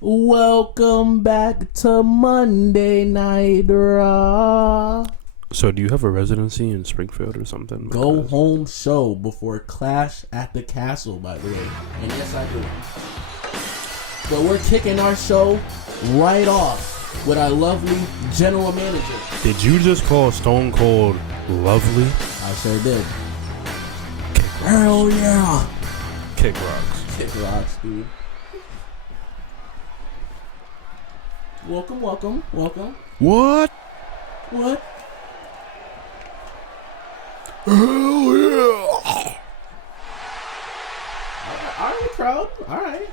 Welcome back to Monday Night Raw. So do you have a residency in Springfield or something? Go home show before Clash at the Castle, by the way. And yes, I do. But we're kicking our show right off with our lovely general manager. Did you just call Stone Cold lovely? I sure did. Hell yeah. Kick rocks. Kick rocks, dude. Welcome. What? What? Hell yeah. Alright, crowd. Alright.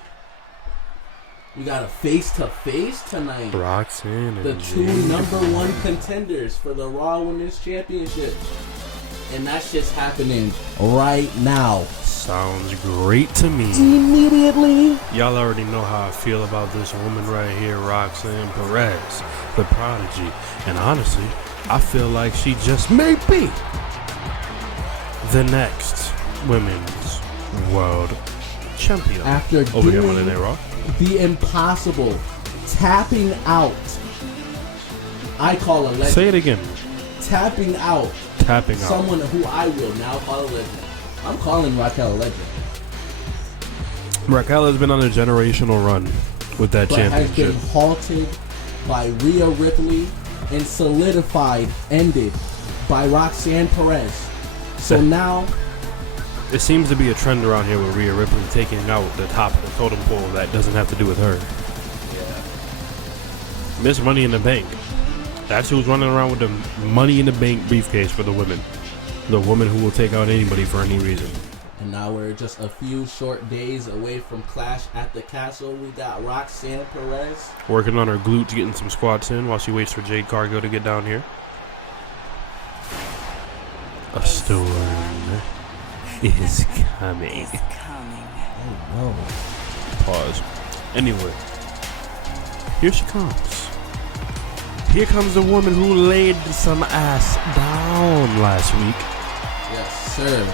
We got a face-to-face tonight. Roxanne The and two Jade. number one contenders for the Raw Women's Championship. And that shit's happening right now. Sounds great to me. Immediately. Y'all already know how I feel about this woman right here, Roxanne Perez, the prodigy. And honestly, I feel like she just may be the next women's world champion. After Over here, doing Monday Night Raw. the impossible, tapping out. I call a legend. Say it again. Tapping out. Tapping out. Someone who I will now call a legend. I'm calling Raquel a legend. Raquel has been on a generational run with that But has championship. been halted by Rhea Ripley and solidified, ended by Roxanne Perez. So now, It seems to be a trend around here with Rhea Ripley taking out the top of the totem pole that doesn't have to do with her. yeah, Miss Money in the Bank. That's who's running around with the Money in the Bank briefcase for the women. The woman who will take out anybody for any reason. and now we're just a few short days away from Clash at the Castle. We got Roxanne Perez. Working on her glutes, getting some squats in while she waits for Jade Cargill to get down here. A storm is coming. Oh no. Pause. Anyway, here she comes. Here comes the woman who laid some ass down last week. Yes, sir.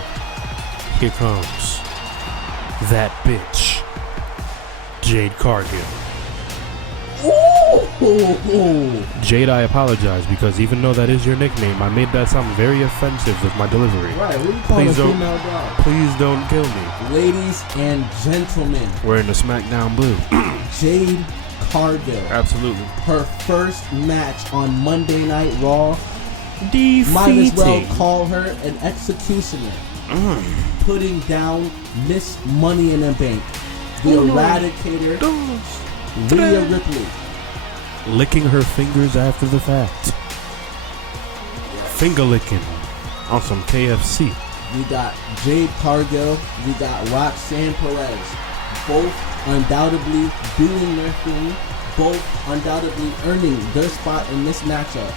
Here comes that bitch, Jade Cargill. Ooh. Jade, I apologize because even though that is your nickname, I made that sound very offensive with my delivery. Right, what do you call a Please don't- female dog? Please don't kill me. Ladies and gentlemen, Wearing the SmackDown blue. Jade Cargill. Absolutely. Her first match on Monday Night Raw. Defeating. Might as well call her an executioner. Mm. Putting down Miss Money in the Bank. The Eradicator, Rhea Ripley. Licking her fingers after the fact. Finger licking on some KFC. We got Jade Cargill. We got Roxanne Perez. Both undoubtedly doing their thing. Both undoubtedly earning their spot in this matchup.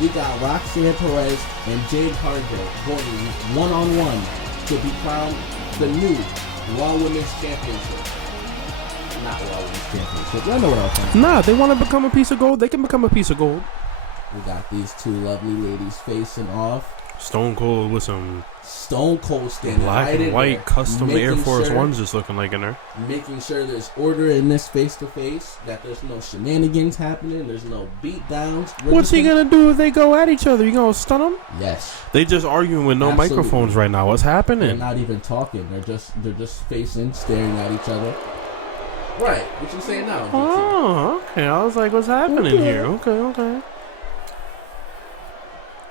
We got Roxanne Perez and Jade Cargill going one-on-one to be crowned the new Raw Women's Championship. Not Raw Women's Championship. Y'all know what I'm saying. Nah, they want to become a piece of gold. They can become a piece of gold. We got these two lovely ladies facing off. Stone Cold with some Stone Cold standing black right in and white there, custom Air making Force sure- Ones just looking like in there. Making sure there's order in this face-to-face, that there's no shenanigans happening, there's no beatdowns. What's he gonna do if they go at each other? You gonna stun them? Yes. They just arguing with no Absolutely. microphones right now. What's They're happening? not even talking. They're just facing, staring at each other. Right. What you saying now, GT? Oh, okay. I was like, what's happening Okay. here? Okay.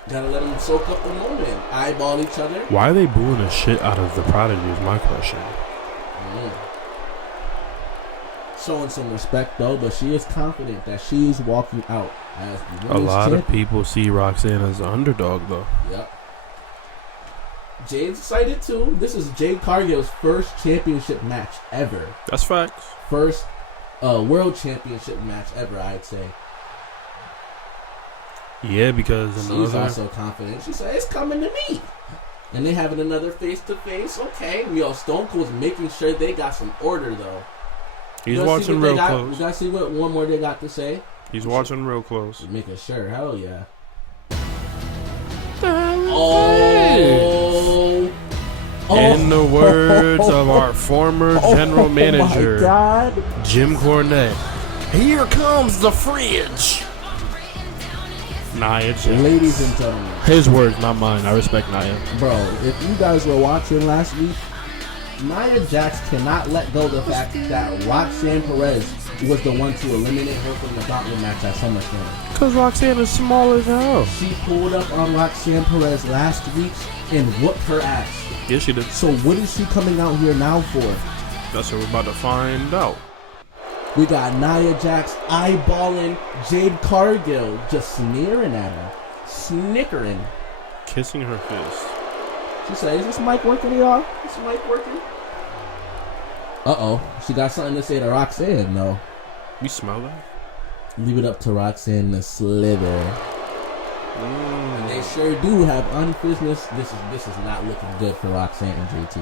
Gotta let them soak up the moment. Eyeball each other. Why are they booing the shit out of the Prodigy is my question. Showing some respect though, but she is confident that she's walking out as the A women's lot champion. of people see Roxanne as an underdog, though. Yep. Jade's excited too. This is Jade Cargill's first championship match ever. That's facts. First world championship match ever, I'd say. Yeah, because She's another also confident. She said, it's coming to me. And they having another face-to-face. Okay. Stone Cold's making sure they got some order, though. he's You wanna see watching what they real got? close. You gotta see what one more they got to say? He's watching real close. Just making sure. Hell yeah. Oh! In the words of our former general manager, my God. Jim Cornette, here comes the fridge. Nia Jax. Ladies and gentlemen. His words, not mine. I respect Nia. Bro, if you guys were watching last week, Nia Jax cannot let go of the fact that Roxanne Perez was the one to eliminate her from the gauntlet match at SummerSlam. Because Roxanne is small as hell. She pulled up on Roxanne Perez last week and whooped her ass. Yes, she did. So what is she coming out here now for? That's what we're about to find out. We got Nia Jax eyeballing Jade Cargill, just sneering at her. Snickering. Kissing her fist. She said, is this mic working, y'all? Is this mic working? Uh-oh. She got something to say to Roxanne, though. You smell that? Leave it up to Roxanne to slither. And they sure do have unfinished business. This is not looking good for Roxanne and JT.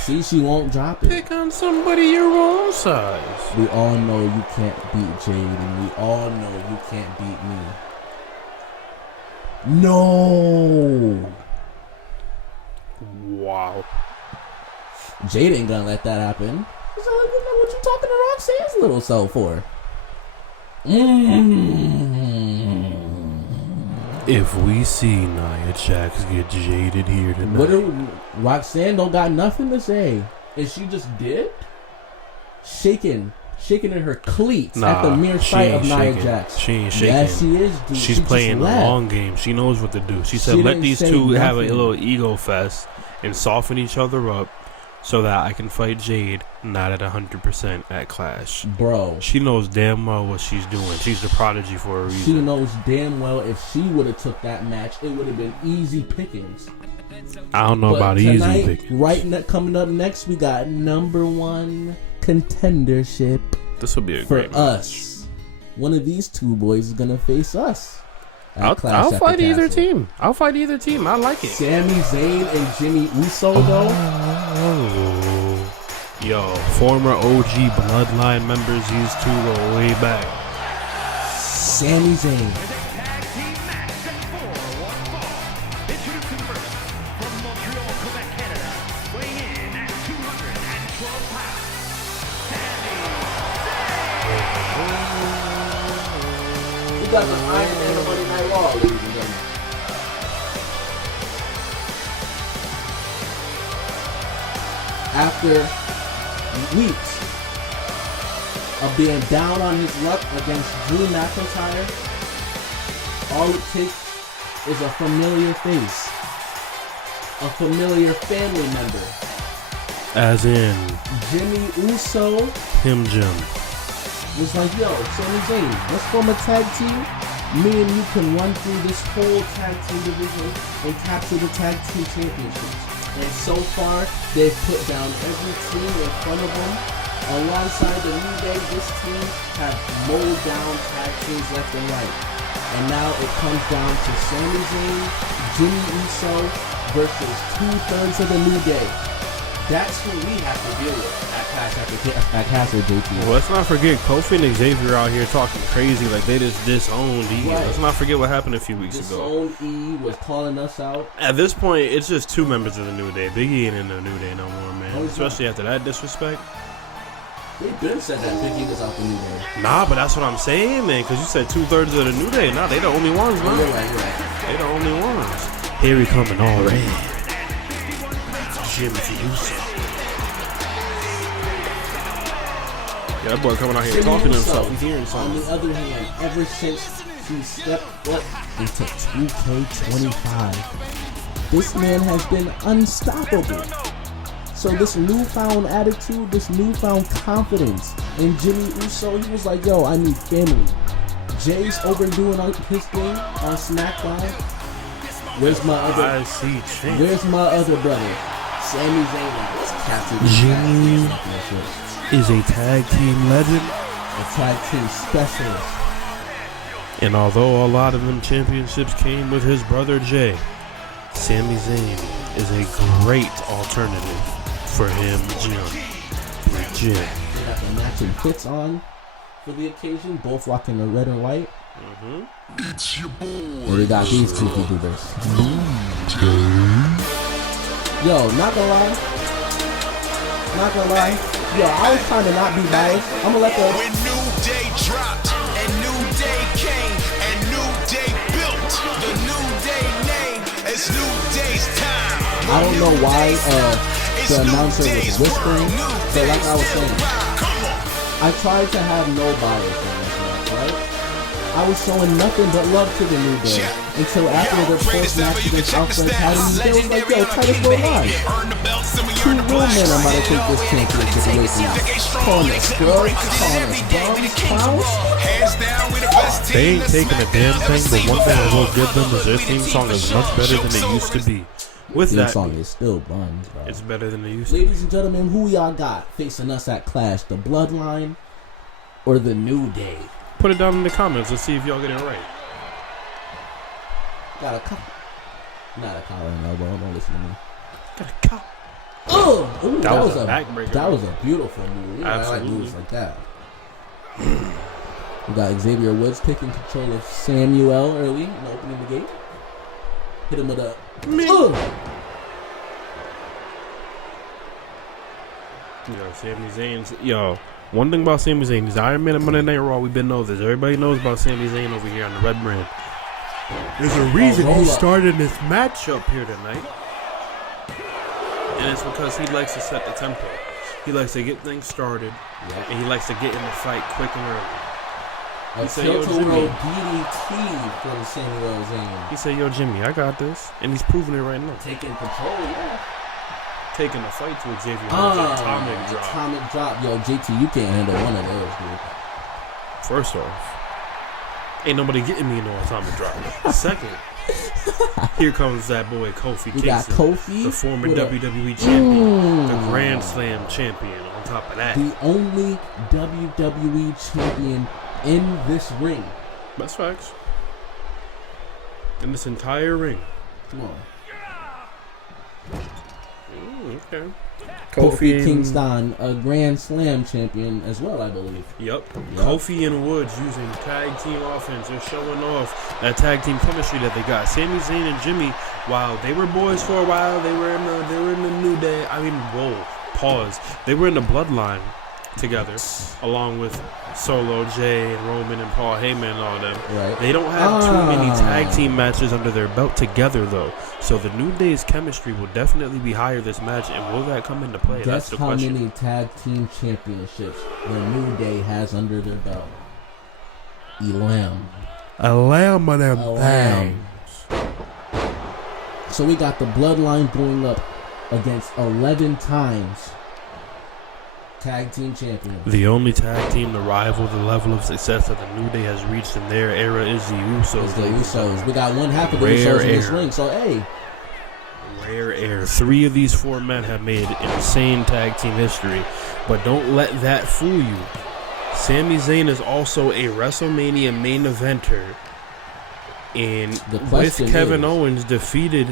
See, she won't drop it. Pick on somebody your own size. We all know you can't beat Jade, and we all know you can't beat me. No! Wow. Jade ain't gonna let that happen. So, what you talking to Roxanne's little self for? If we see Nia Jax get jaded here tonight. Roxanne don't got nothing to say. And she just dipped? Shaking in her cleats at the mere sight of Nia Jax. She ain't shaking. Yes, she is, dude. She's playing the long game. She knows what to do. She said, let these two have a little ego fest and soften each other up so that I can fight Jade not at 100% at Clash. Bro. She knows damn well what she's doing. She's the prodigy for a reason. She knows damn well if she would have took that match, it would have been easy pickings. I don't know about easy pickings. Coming up next, we got #1 contendership. This will be a for great match. Us. One of these two boys is gonna face us. I'll fight either team. I'll fight either team. I like it. Sami Zayn and Jimmy Uso, though. Yo, former OG Bloodline members. These two go way back. Sami Zayn. We got the Iron Man of Monday Night Raw, ladies and gentlemen. After weeks of being down on his luck against Drew McIntyre, all it takes is a familiar face, a familiar family member. As in Jimmy Uso. Him Jim. Was like, yo, Sami Zayn, let's form a tag team. Me and you can run through this whole tag team division and capture the tag team championships. And so far, they've put down every team in front of them. Alongside the New Day, this team have mowed down tag teams left and right. And now it comes down to Sami Zayn, Jimmy Uso versus 2/3 of the New Day. That's who we have to deal with at Castle JT. Well, let's not forget Kofi and Xavier out here talking crazy like they just disowned E. Right. Let's not forget what happened a few weeks ago. Disowned E was calling us out. At this point, it's just two members of the New Day. Big E ain't in the New Day no more, man. Especially after that disrespect. They've been said that Big E was out the New Day. Nah, but that's what I'm saying, man. Because you said 2/3 of the New Day. Nah, they the only ones, man. You're right. They the only ones. Here we coming all red. Jimmy Uso. Yeah, that boy coming out here Jimmy talking to Uso, himself. He's hearing something. on the other hand, ever since he stepped foot into 2K25, this man has been unstoppable. So this newfound attitude, this newfound confidence in Jimmy Uso, he was like, yo, I need family. Jay's overdoing his thing on SmackDown. Where's my other? Where's my other brother? Sami Zayn is captured. Jimmy is a tag team legend, a tag team specialist. And although a lot of them championships came with his brother Jay, Sami Zayn is a great alternative for him, Jim. They got the matching fits on for the occasion, both rocking the red and white. It's your boy. And we got these two people this. Yo, not gonna lie. Yo, I was trying to not be biased. I'm gonna let the. When New Day dropped and New Day came and New Day built the New Day name. It's New Day's time. I don't know why the announcer was whispering, but like I was saying, I tried to have no bias in this match, right? I was showing nothing but love to the New Day until after the first match against Alpha Academy, they was like, yo, Titus go live. 2 real men are about to take this championship away from you. Calling us scrubs, calling us bums, clowns. They ain't taking a damn thing, but one thing I will give them is their theme song is much better than it used to be. With Theme that, song is still buns, bro. it's better than it used to be. Ladies and gentlemen, who y'all got facing us at Clash? The Bloodline or the New Day? Put it down in the comments. Let's see if y'all get it right. Got a collar. Not a collar and elbow. Don't listen to me. Got a cop. Oh, ooh, That was a backbreaker. That was a beautiful move. You know, I like Absolutely. moves like that. We got Xavier Woods taking control of Samuel early and opening the gate. Hit him with a. Yo, Sami Zayn's. Yo, one thing about Sami Zayn is Iron Man and Monday Night Raw. We've been know this. Everybody knows about Sami Zayn over here on the Red Brand. There's a reason he started this matchup here tonight. And it's because he likes to set the tempo. He likes to get things started. Yep. And he likes to get in the fight quick and early. A said, yo, tilt-a-whirl Jimmy. DDT from Samuel Zayn. He said, yo, Jimmy, I got this. And he's proving it right now. Taking control, yeah. Taking the fight to Xavier Woods. Atomic drop. Atomic drop. Yo, JT, you can't handle one of those, dude. First off, ain't nobody getting me no atomic drop. Second, here comes that boy Kofi We got Kingston, Kofi, the former with a- WWE champion, the Grand Slam champion. On top of that, The only WWE champion in this ring. that's facts. In this entire ring. Come on. Okay. Kofi and- Kingston, a Grand Slam champion as well, I believe. Yep. Kofi and Woods using tag team offense. They're showing off that tag team chemistry that they got. Sami Zayn and Jimmy, while they were boys for a while, they were in the New Day. I mean, whoa, pause. They were in the Bloodline together, along with Solo, Jay, and Roman, and Paul Heyman, and all them. Right. They don't have too many tag team matches under their belt together, though. So the New Day's chemistry will definitely be higher this match, and will that come into play? That's Guess the how question. many tag team championships the New Day has under their belt? Elam. A lamb of them Lamb. So we got the Bloodline going up against 11 times tag team champions. The only tag team to rival the level of success that the New Day has reached in their era is the Usos. It's the Usos. We got one half of the Rare Usos in this air. ring. So, hey, Rare air. 3 of these 4 men have made insane tag team history, but don't let that fool you. Sami Zayn is also a WrestleMania main eventer, and The with question Kevin is- Owens defeated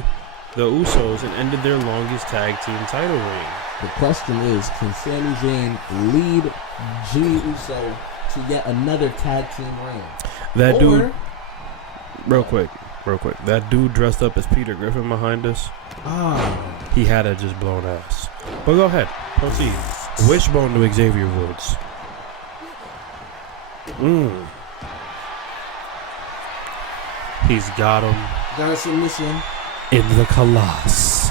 the Usos and ended their longest tag team title reign. the question is, can Sami Zayn lead Jimmy Uso to yet another tag team reign? That Or- dude, real quick, that dude dressed up as Peter Griffin behind us, he had a just blown ass. But go ahead, proceed. Wishbone to Xavier Woods. He's got him Got a submission. in the Colossus.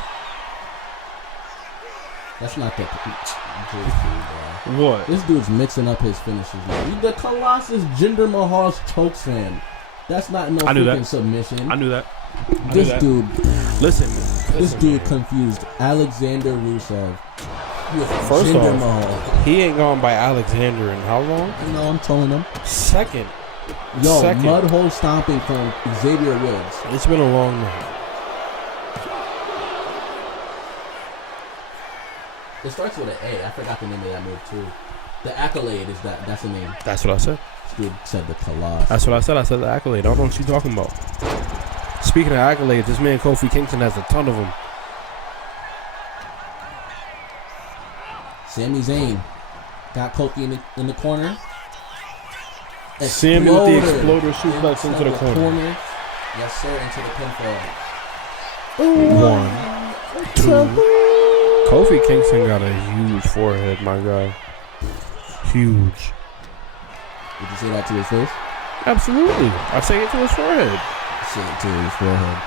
That's not the JT, bro. What? This dude's mixing up his finishes. Now. The Colossus Jinder Mahal's chokeslam. That's not no I knew freaking that. submission. I knew that. This dude, Listen, this dude man. confused Alexander Rusev with First Jinder off, Mahal. he ain't gone by Alexander in how long? You know, I'm telling him. Second. Yo, Second. mud hole stomping from Xavier Woods. It's been a long night. It starts with an A. I forgot the name of that move too. The Accolade is that's the name. That's what I said. This dude said the Colossus. That's what I said. I said the accolade. I don't know what you talking about. Speaking of accolades, this man Kofi Kingston has a ton of them. Sami Zayn got Kofi in the corner. Sami with the exploder suplex into the corner. Yes, sir, into the pinfall. 1, Kofi Kingston got a huge forehead, my guy. Huge. Did you say that to his face? Absolutely. I say it to his forehead. Say it to his forehead.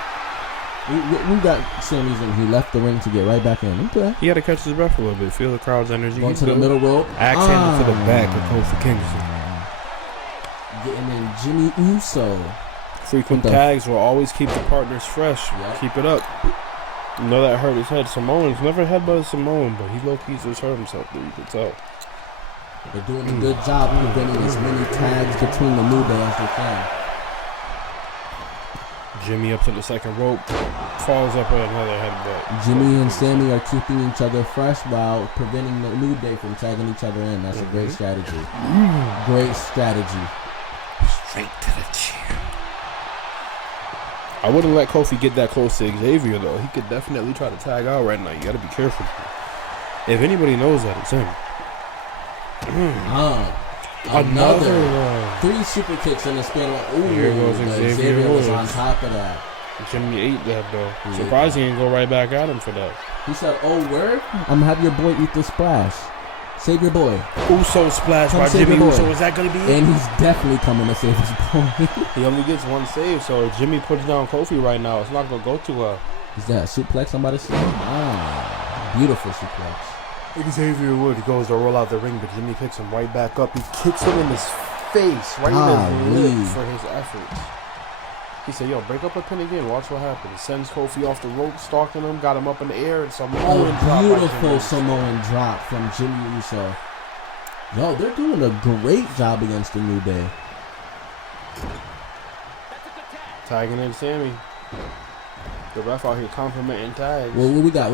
We got Sami Zayn. He left the ring to get right back in. Okay. He had to catch his breath a little bit. Feel the crowd's energy. Going to the middle rope. Axe handle to the back of Kofi Kingston. Getting in Jimmy Uso. Frequent tags will always keep the partners fresh. Yep. Keep it up. You know that hurt his head. Samoan's never headbutted Samoan, but he low-key just hurt himself there. You can tell. They're doing a good job preventing as many tags between the New Day as they can. Jimmy up to the second rope, falls up with another headbutt. Jimmy and Sami are keeping each other fresh while preventing the New Day from tagging each other in. That's a great strategy. Great strategy. Straight to the chair. I wouldn't let Kofi get that close to Xavier, though. He could definitely try to tag out right now. You got to be careful. If anybody knows that, it's him. Another one. 3 super kicks in the span of here goes Xavier was on top of that. Jimmy ate that though. Surprised he didn't go right back at him for that. He said, "Oh, word? I'm gonna have your boy eat the splash. Save your boy." Uso splash by Jimmy Uso. Is that gonna be it? And he's definitely coming to save his boy. He only gets one save, so if Jimmy puts down Kofi right now, it's not gonna go too well. Is that a suplex somebody said? Beautiful suplex. Xavier Woods goes to roll out the ring, but Jimmy picks him right back up. He kicks him in his face, right in his lip for his efforts. He said, "Yo, break up a pin again. Watch what happens." Sends Kofi off the rope, stalking him, got him up in the air, and Samoan drop. Beautiful Samoan drop from Jimmy Uso. Yo, they're doing a great job against the New Day. Tagging in Sami. The ref out here complimenting tags. Well, what we got?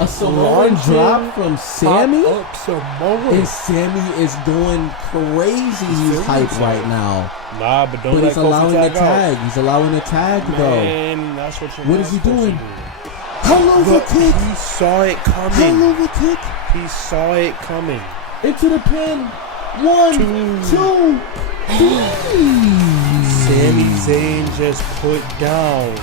A Samoan drop from Sami? And Sami is going crazy. He's hyped right now. Nah, but don't let he's allowing Kofi the tag. He's allowing the tag, Man, that's what you're What is he doing? Do. Hello, kick. He saw it coming. Hello, kick. He saw it coming. Into the pin. 1, 2, 3. Sami Zayn just put down.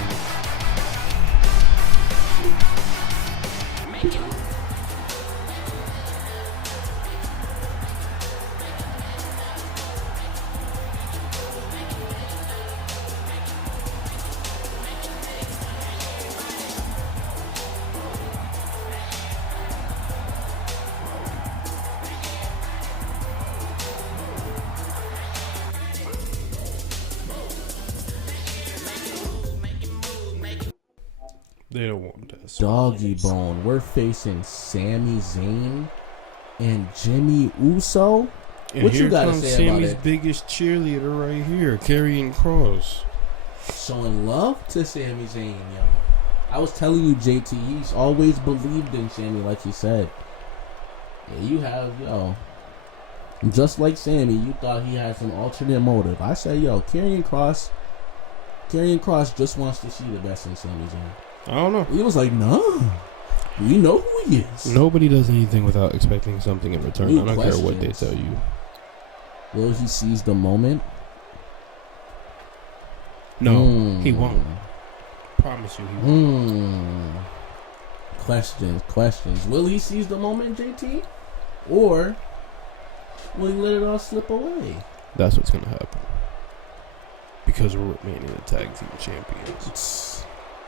They don't want that. Doggy bone. We're facing Sami Zayn and Jimmy Uso. And what here you gotta comes say Sami's about it? biggest cheerleader right here, Karrion Kross. Showing love to Sami Zayn, yo. I was telling you, JT, he's always believed in Sami, like you said. Yeah, you have, yo. Just like Sami, you thought he had some alternate motive. I said, yo, Karrion Kross just wants to see the best in Sami Zayn. I don't know. He was like, no. We know who he is. Nobody does anything without expecting something in return. I don't care what they tell you. Will he seize the moment? No, he won't. Promise you he won't. Questions. Will he seize the moment, JT? Or will he let it all slip away? That's what's going to happen. Because we're remaining the tag team champions.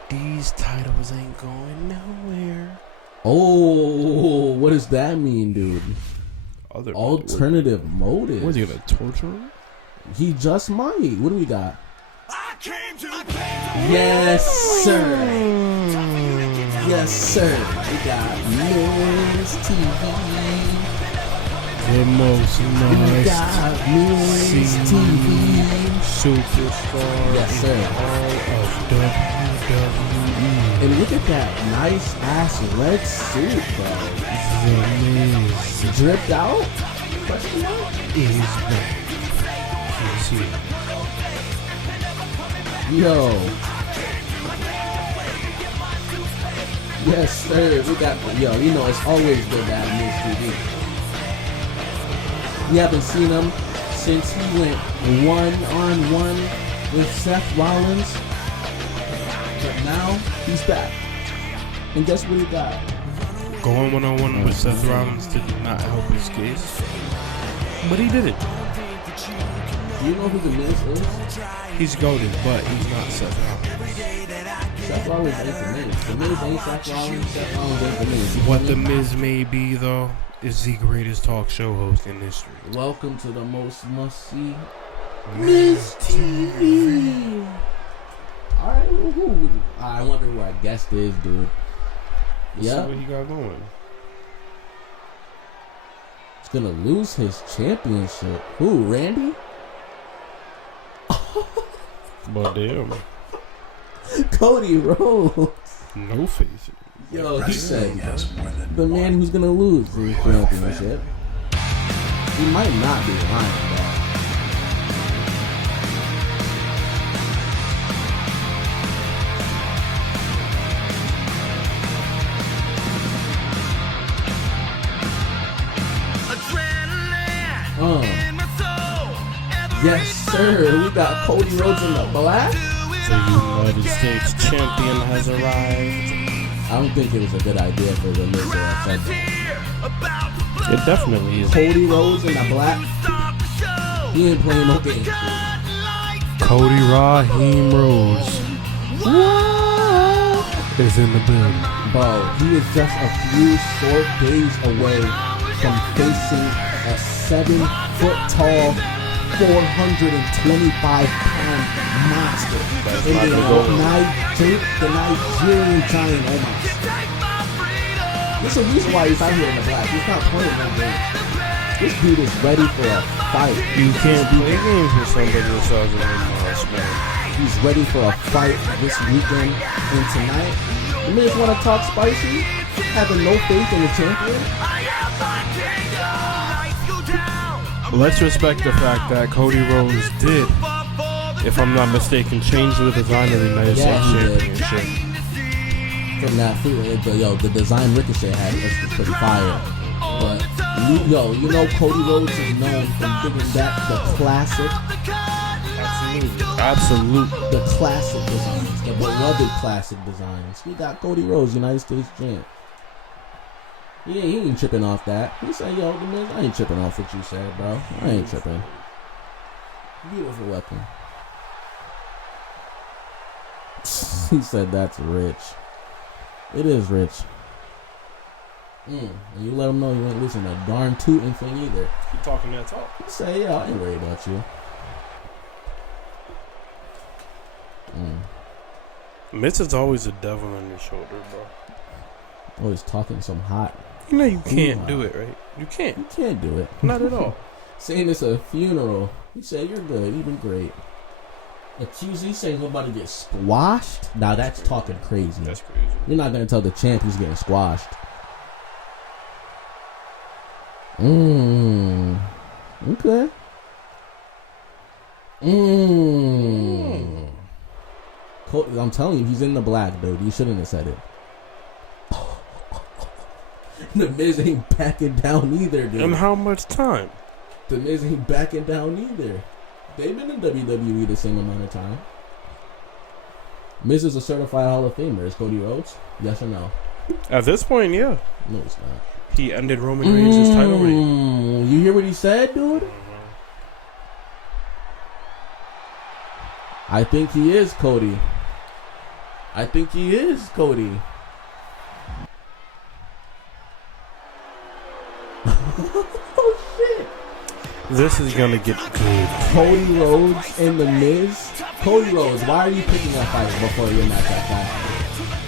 These titles ain't going nowhere. Oh, what does that mean, dude? Alternative motive. Was he going to torture him? He just might. What do we got? Yes, sir. Yes, sir. We got Men's TV. The most We got Men's TV. Superstar. Yes, sir. All of WWE. And look at that nice ass red suit, bro. Amazing. Dripped out? Question mark? He's back. He's here. Yo. Yes, sir. We got, yo, you know, it's always good to have Miz TV. We haven't seen him since he went one-on-one with Seth Rollins. But now he's back. And guess what he got? Going one-on-one with Seth Rollins did not help his case. But he did it. Do you know who The Miz is? He's goated, but he's not Seth Rollins. Seth Rollins ain't The Miz. The Miz ain't Seth Rollins. Seth Rollins ain't The Miz. What The Miz may be, though, is the greatest talk show host in history. Welcome to the most must-see Miz TV. Alright, I wonder who our guest is, dude. Yeah. What he got going? He's gonna lose his championship. Who, Randy? But damn. Cody Rhodes. No face. Yo, he said the man who's gonna lose the championship. He might not be lying, though. Yes, sir. We got Cody Rhodes in the black. The United States champion has arrived. I don't think it was a good idea for the Miz to have said that. It definitely is. Cody Rhodes in the black. He ain't playing no games. Cody Raheem Rhodes is in the building. Bro, he is just a few short days away from facing a 7-foot-tall, 425-pound monster in the Nigerian giant Omos. There's a reason why he's out here in the black. He's not playing no games. This dude is ready for a fight. You can't play games with somebody the size of Omos, man. He's ready for a fight this weekend. And tonight, the Miz want to talk spicy, having no faith in the champion. Let's respect the fact that Cody Rhodes did, if I'm not mistaken, change the design of the United States Championship. From that, the design Ricochet had was pretty fire. But you know Cody Rhodes is known for bringing back the classic. Absolute. The classic designs, the beloved classic designs. We got Cody Rhodes, United States champ. He ain't tripping off that. He said, yo, the Miz, I ain't tripping off what you said, bro. I ain't tripping. Beautiful weapon. He said that's rich. It is rich. And you let him know you ain't listening to a darn tootin' thing either. You talking that talk? He said, yeah, I ain't worried about you. Miz is always a devil on your shoulder, bro. Always talking some hot. You know you can't do it, right? You can't. You can't do it. Not at all. Saying it's a funeral. He said, you're good. You've been great. He's saying we're about to get squashed? Now that's talking crazy. That's crazy. You're not going to tell the champ he's getting squashed. Okay. I'm telling you, he's in the black, dude. You shouldn't have said it. The Miz ain't backing down either, dude. And how much time? The Miz ain't backing down either. They've been in WWE the same amount of time. Miz is a certified Hall of Famer. Is Cody Rhodes? Yes or no? At this point, yeah. No, it's not. He ended Roman Reigns' title reign. You hear what he said, dude? I think he is Cody. I think he is Cody. Oh shit! This is gonna get good. Cody Rhodes and the Miz. Cody Rhodes, why are you picking a fight before your match at Clash?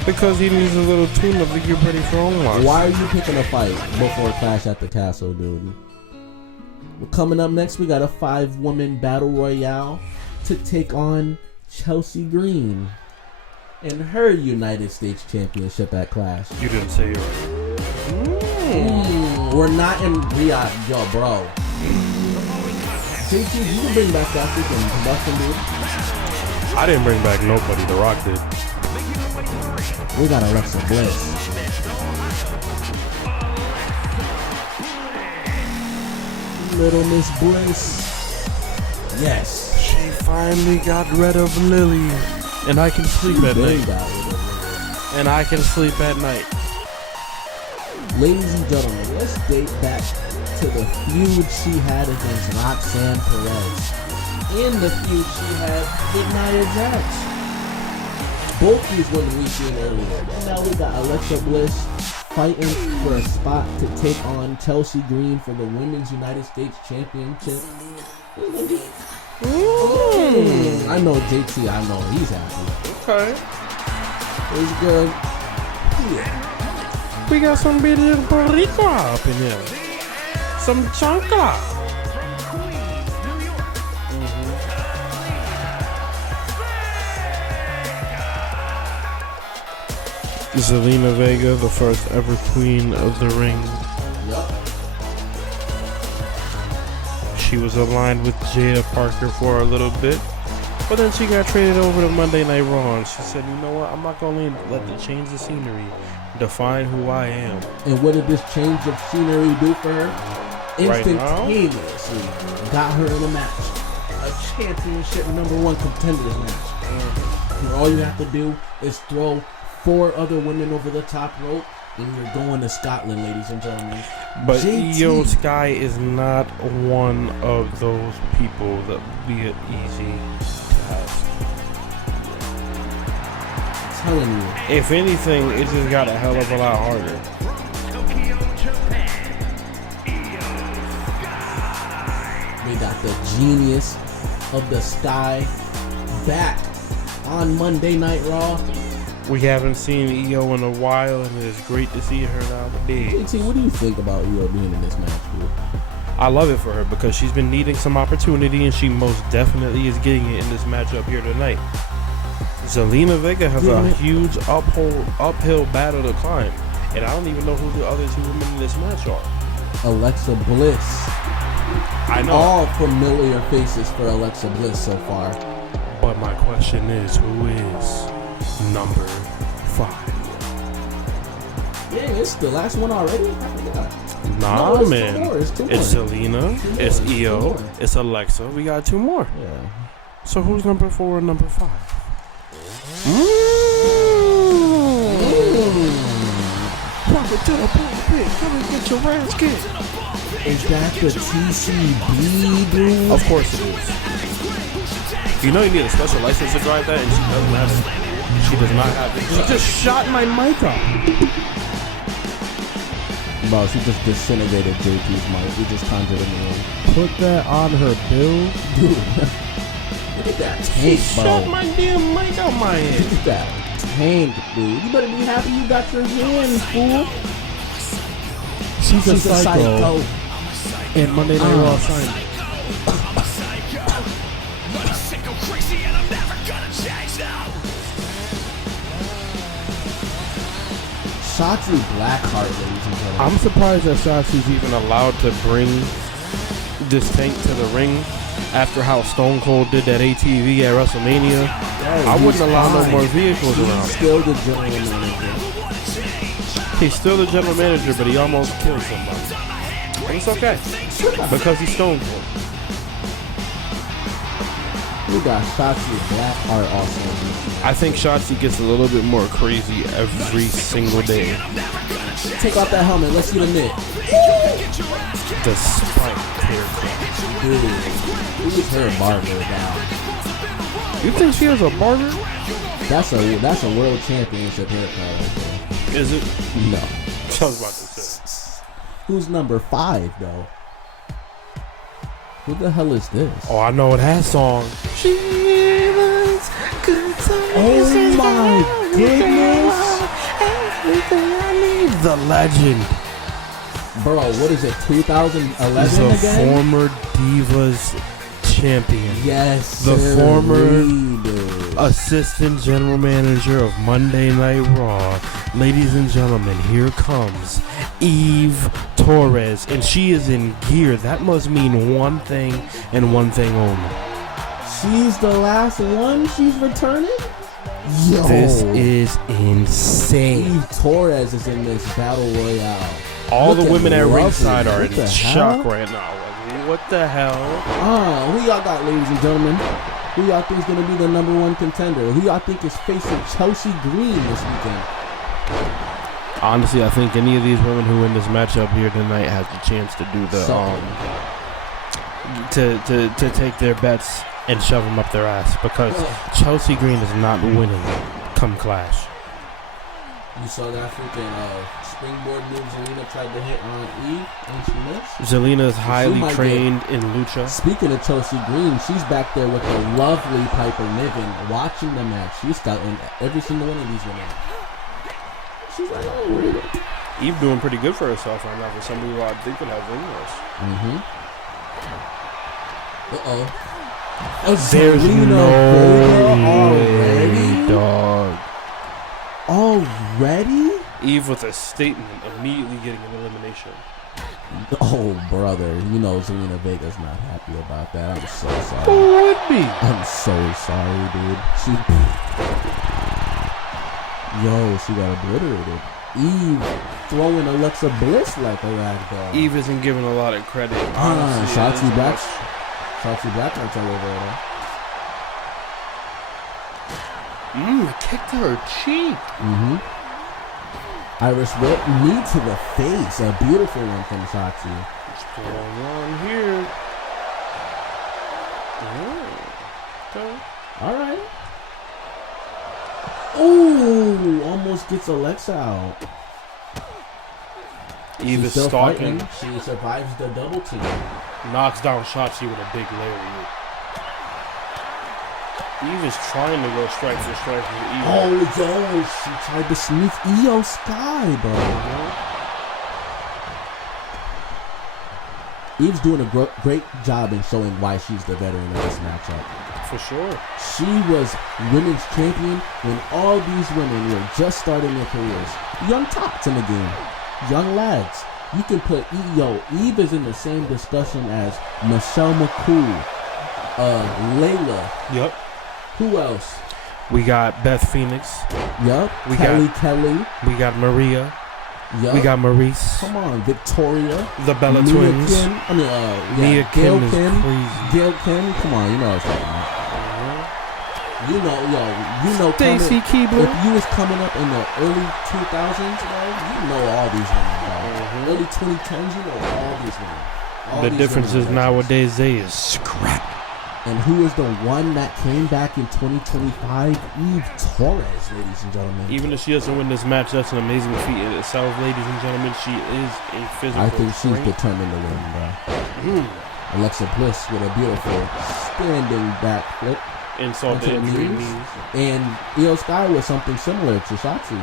Because he needs a little tune-up to get ready for Omos. Why are you picking a fight before Clash at the Castle, dude? Coming up next, we got a 5-woman battle royale to take on Chelsea Green and her United States Championship at Clash. You didn't say it right. We're not in Riyadh, yo, bro. JT, you can bring back that freaking combustion, dude. I didn't bring back nobody. The Rock did. We got Alexa Bliss. Little Miss Bliss. Yes. She finally got rid of Lily. And I can sleep at Very night. valid. And I can sleep at night. Ladies and gentlemen, let's date back to the feud she had against Roxanne Perez and the feud she had with Nia Jax. Both these women we seen earlier. And now we got Alexa Bliss fighting for a spot to take on Chelsea Green for the Women's United States Championship. I know JT, I know he's happy. Okay. It's good. Yeah. We got some big little burrito up in here. Some chancla. Zelina Vega, the first ever queen of the ring. Yep. She was aligned with Jada Parker for a little bit, but then she got traded over to Monday Night Raw, and she said, you know what, I'm not going to let the change of scenery define who I am. And what did this change of scenery do for her? Right now? Instantaneously got her in a match. A championship #1 contenders match. And all you have to do is throw 4 other women over the top rope, and you're going to Scotland, ladies and gentlemen. But JT. Io Sky is not one of those people that would be easy task. I'm telling you. If anything, it just got a hell of a lot harder. We got the genius of the Sky back on Monday Night Raw. We haven't seen Io in a while, and it's great to see her nowadays. JT, what do you think about Io being in this match, dude? I love it for her because she's been needing some opportunity, and she most definitely is getting it in this matchup here tonight. Zelina Vega has a huge uphill battle to climb, and I don't even know who the other 2 women in this match are. Alexa Bliss. I know. All familiar faces for Alexa Bliss so far. But my question is, who is number 5? Yeah, it's the last one already? I forgot. Nah, No, it's man. 2 more. It's 2 more. It's Zelina, it's Two Io, more. it's Alexa. We got 2 more. Yeah. So who's number 4 and number 5? Welcome to the pulpit. Come and get your ass kicked. Is that the TCB, dude? Of course it is. You know you need a special license to drive that, and she doesn't have it. She does not have it. She just shot my mic off. Bro, she just disintegrated JP's mic. We just conjured him in. Put that on her bill. Dude. Look at that tank, She bro. shot my damn mic out my head. Look at that tank, dude. You better be happy you got your hands, fool. She's a psycho. And Monday Night Raw signed. Shotzi Blackheart, ladies and gentlemen. I'm surprised that Shotzi's even allowed to bring this tank to the ring after how Stone Cold did that ATV at WrestleMania. Yeah, I wouldn't he's allow no fine. more vehicles He's around. still the general manager. He's still the general manager, but he almost killed somebody. But it's okay, because he's Stone Cold. We got Shotzi Blackheart also. I think Shotzi gets a little bit more crazy every single day. Take off that helmet. Let's see the mitt. The spiked haircut. Dude, who's her barber now? You think she has a barber? That's a world championship haircut right there. Is it? No. I was about to say. Who's number 5 though? Who the hell is this? Oh, I know that song. She was good times. Oh my goodness. Everything I need. The legend. Bro, what is it, 2011 He's a again? former Divas champion. Yes, The sir, former dude. assistant general manager of Monday Night Raw. Ladies and gentlemen, here comes Eve Torres, and she is in gear. That must mean one thing and one thing only. She's the last one? She's returning? Yo. This is insane. Eve Torres is in this battle royale. All Look the at women at Lovely. ringside are What in the shock hell? right now. Like, what the hell? Who y'all got, ladies and gentlemen? Who y'all think is going to be the #1 contender? Who y'all think is facing Chelsea Green this weekend? Honestly, I think any of these women who win this matchup here tonight has the chance to do the to take their bets and shove them up their ass, because Chelsea Green is not winning come Clash. You saw that freaking springboard move Zelina tried to hit on Eve and she missed. Zelina is highly trained in lucha. Speaking of Chelsea Green, she's back there with the lovely Piper Niven watching the match. She's got in every single one of these women. She's like, oh, really? Eve doing pretty good for herself right now for somebody who I think would have Zelina's. There's Zelina already, dog. Already? Eve with a statement, immediately getting an elimination. Oh, brother. You know Zelina Vega's not happy about that. I'm so sorry. Who would be? I'm so sorry, dude. She got obliterated. Eve throwing Alexa Bliss like a ragdoll. Eve isn't given a lot of credit. Shotzi Black. Shotzi Black all over there. Kick to her cheek. Irish whip, knee to the face. A beautiful one from Shotzi. What's going on here? Okay. All right. Ooh, almost gets Alexa out. Eve is still stalking. Fighting. She survives the double team. Knocks down Shotzi with a big lariat. Eve is trying to go strike for strike with Eve. Oh, yo, she tried to sneak Io Sky, bro. Eve's doing a great job in showing why she's the veteran of this matchup. For sure. She was women's champion when all these women were just starting their careers. Young tots in the game. Young lads. You can put Eve is in the same discussion as Michelle McCool, Layla. Yep. Who else? We got Beth Phoenix. Yup. Kelly. We got Maria. Yup. We got Maurice. Come on, Victoria. The Bella Mia Twins. Kim. Mia Gail Kim is crazy. Gail Kim. Come on, you know what I'm talking about. You know. Stacy Keebler. If you was coming up in the early 2000s, you know all these women. Early 2010s, you know all these women. The difference is nowadays they is scrap. And who is the one that came back in 2025? Eve Torres, ladies and gentlemen. Even if she doesn't win this match, that's an amazing feat in itself, ladies and gentlemen. She is a physical I think she's strength. determined to win, bro. Alexa Bliss with a beautiful standing back flip. Insult to injury knees. And Io Sky was something similar to Shotzi.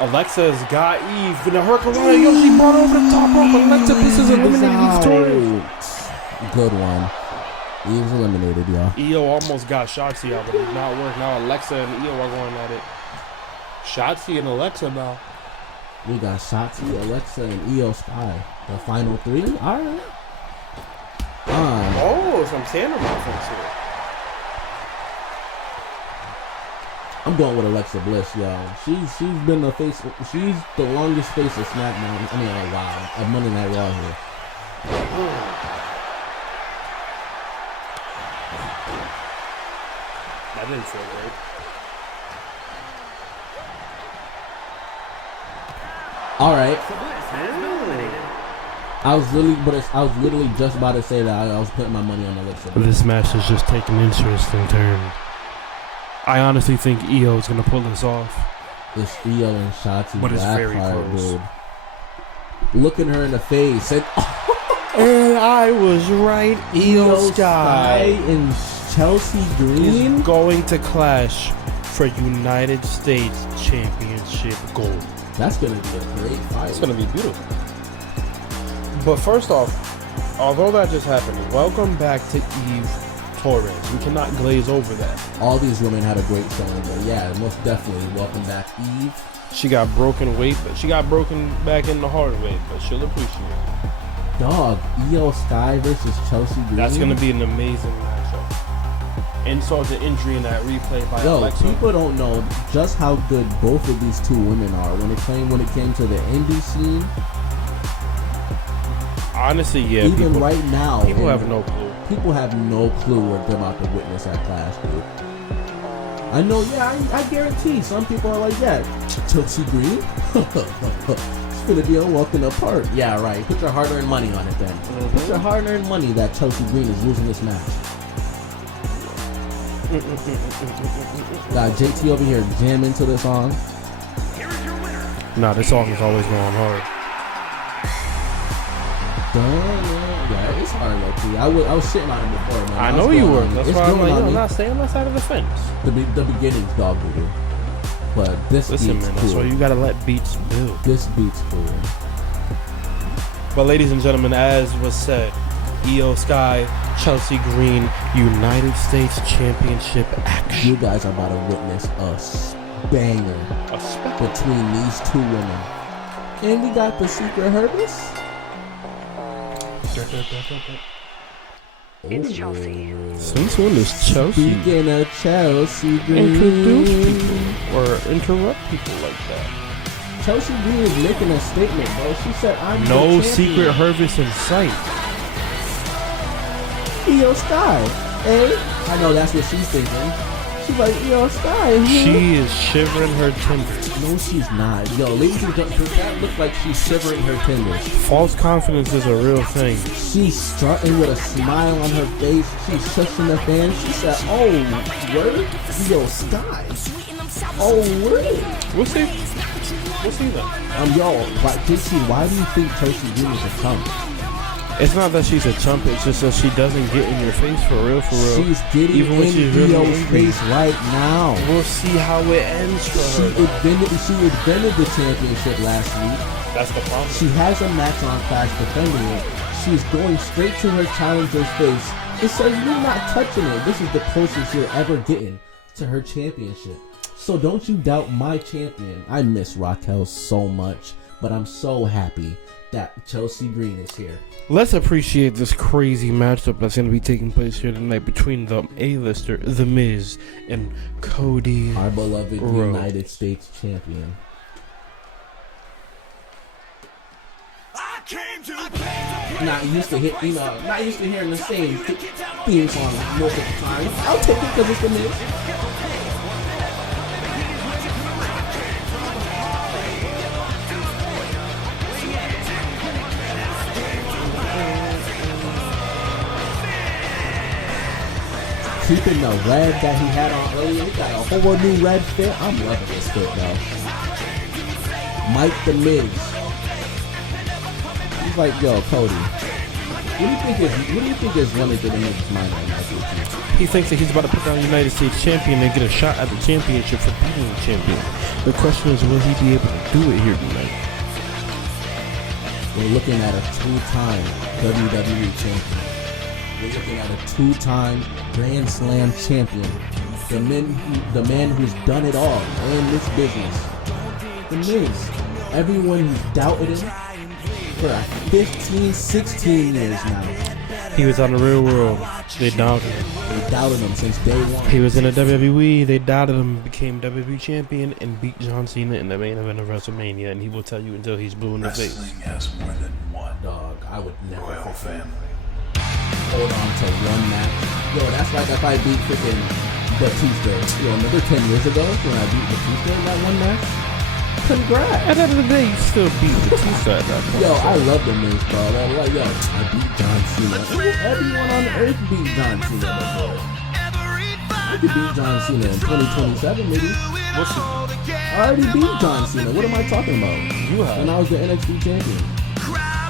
Alexa's got Eve in a hurricane. Yo, she brought her over the top rope. Alexa Bliss is eliminated. Eve Torres. Good one. Eve's eliminated, y'all. Io almost got Shotzi out, but it's not working. Now Alexa and Io are going at it. Shotzi and Alexa now. We got Shotzi, Alexa, and Io Sky. The final three? Alright. Some Sandra reference here. I'm going with Alexa Bliss, yo. She's been the face. She's the longest face of SmackDown. Of Monday Night Raw here. That didn't feel great. All right. I was literally just about to say that I was putting my money on Alexa Bliss. This match is just taking an interesting turn. I honestly think Io is going to pull this off. It's Io and Shotzi. But it's very close. Dude. Looking her in the face. And I was right. Io Sky and Chelsea Green is going to clash for United States Championship gold. That's going to be a great fight. It's going to be beautiful. But first off, although that just happened, welcome back to Eve Torres. We cannot glaze over that. All these women had a great showing, but yeah, most definitely welcome back Eve. She got broken weight, but she got broken back in the hard way, but she'll appreciate it. Dog, Io Sky versus Chelsea Green. That's going to be an amazing matchup. Insult to injury in that replay by Alexa. People don't know just how good both of these two women are when it came to the indie scene. Honestly, yeah. Even right now, people have no clue. People have no clue what they're about to witness at Clash, dude. I know, yeah, I guarantee some people are like, yeah, Chelsea Green? It's gonna be a walk in the park. Yeah, right. Put your hard-earned money on it then. Put your hard-earned money that Chelsea Green is losing this match. Got JT over here jamming to the song. Nah, this song is always going hard. Yeah, it's hard though, too. I was shitting on it before, man. I know you were. That's why I'm like, yo, not stay on that side of the fence. The beginning's dog voodoo. But this Listen, beat's man, cool. that's why you gotta let beats build. This beat's cool. But ladies and gentlemen, as was said, Io Sky, Chelsea Green, United States Championship action. You guys are about to witness a banger between these two women. And we got the Secret Herbis. It's Chelsea. Since when is Chelsea? Speaking of Chelsea Green, Introduce people or interrupt people like that. Chelsea Green is making a statement, bro. She said, "I'm No the Secret champion." Herbis in sight. Io Sky, eh? I know that's what she's thinking. She's like, Io Sky. She is shivering her timbers. No, she's not. Yo, ladies and gentlemen, does that look like she's shivering her timbers? False confidence is a real thing. She's strutting with a smile on her face. She's shushing the fans. She said, "Oh, word? Io Sky. Oh, word." We'll see. We'll see then. Yo, but JT, why do you think Chelsea Green is a chump? It's not that she's a chump, it's just that she doesn't get in your face for real, for real. She's getting even when in she's really Io's angry. face right now. We'll see how it ends for She her. defended the championship last week. That's the problem. She has a match on Clash defending it. She's going straight to her challenger's face. It says, "You're not touching it." This is the closest you're ever getting to her championship. So don't you doubt my champion. I miss Raquel so much, but I'm so happy that Chelsea Green is here. Let's appreciate this crazy matchup that's going to be taking place here tonight between the A-lister, The Miz, and Cody Our beloved Rhodes. United States champion. Not used to hearing the same theme song most of the time. I'll take it because it's The Miz. Keeping the red that he had on earlier, he got a whole new red fit. I'm loving this fit, though. Mike the Miz. He's like, yo, Cody. What do you think is running through the Miz's mind right now? He thinks that he's about to put down the United States champion and get a shot at the championship for beating the champion. The question is, will he be able to do it here tonight? We're looking at a two-time WWE champion. We're looking at a two-time Grand Slam champion. The man who's done it all in this business. The Miz. Everyone who's doubted him for 15, 16 years now. He was on the real world. They doubted him. They doubted him since day one. He was in the WWE. They doubted him, became WWE champion, and beat John Cena in the main event of WrestleMania. And he will tell you until he's blue in the face. Wrestling has more than one Dog, I would never royal family. hold on to one match. Yo, that's like if I beat freaking Batista. Yo, remember 10 years ago when I beat Batista in that one match? Congrats. At the end of the day, you still beat Batista at that point. Yo, I love the Miz, bro. I'm like, yo, I beat John Cena. Everyone on earth beat John Cena before. I could beat John Cena in 2027, maybe. What's it? I already beat John Cena. What am I talking about? You have. When I was the NXT champion.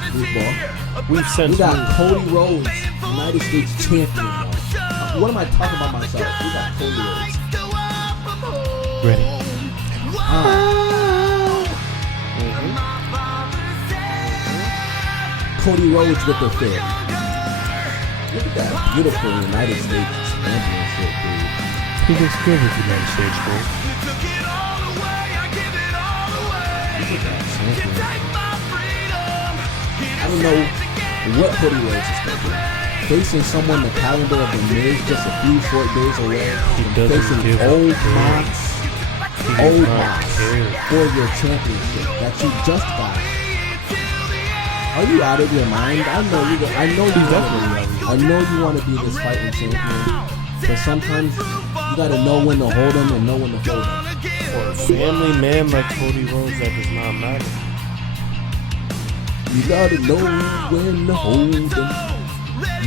Goofball. We've sent We got you. Cody Rhodes, United States champion. What am I talking about myself? We got Cody Rhodes. Ready. Cody Rhodes with the fit. Look at that beautiful United States championship, dude. He looks good with United States, bro. Look at that champion. I don't know what Cody Rhodes is thinking. Facing someone the caliber of the Miz just a few short days away. doesn't Facing give a old damn. Mox. He does Old not Mox care. for your championship that you just got. Are you out of your mind? I know you want to be this fighting champion, but sometimes you gotta know when to hold them and know when to fold them. For a family man like Cody Rhodes, that does not matter. You gotta know when to hold them,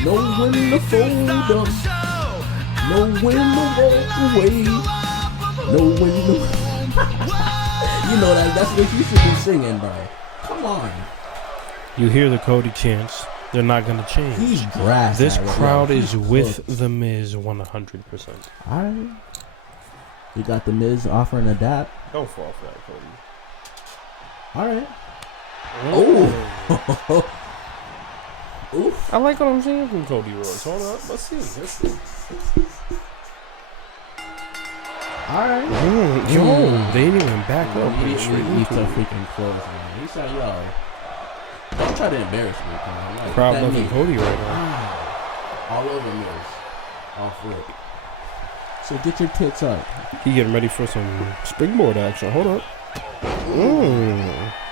know when to fold them, know when to walk away, know when to. You know that's what you should be singing, bro. Come on. You hear the Cody chants. They're not going to change. He's grass. This crowd is with The Miz 100%. All right. You got The Miz offering a dap. Don't fall for that, Cody. All right. Oh. Oof. I like what I'm seeing from Cody Rhodes. Hold up. Let's see. All right. Yo, they didn't even back up. He needs to freaking close, man. He said, yo, don't try to embarrass me, man. Like, crowd loving Cody right now. All over me. Off rip. So get your tits up. He getting ready for some springboard action. Hold up.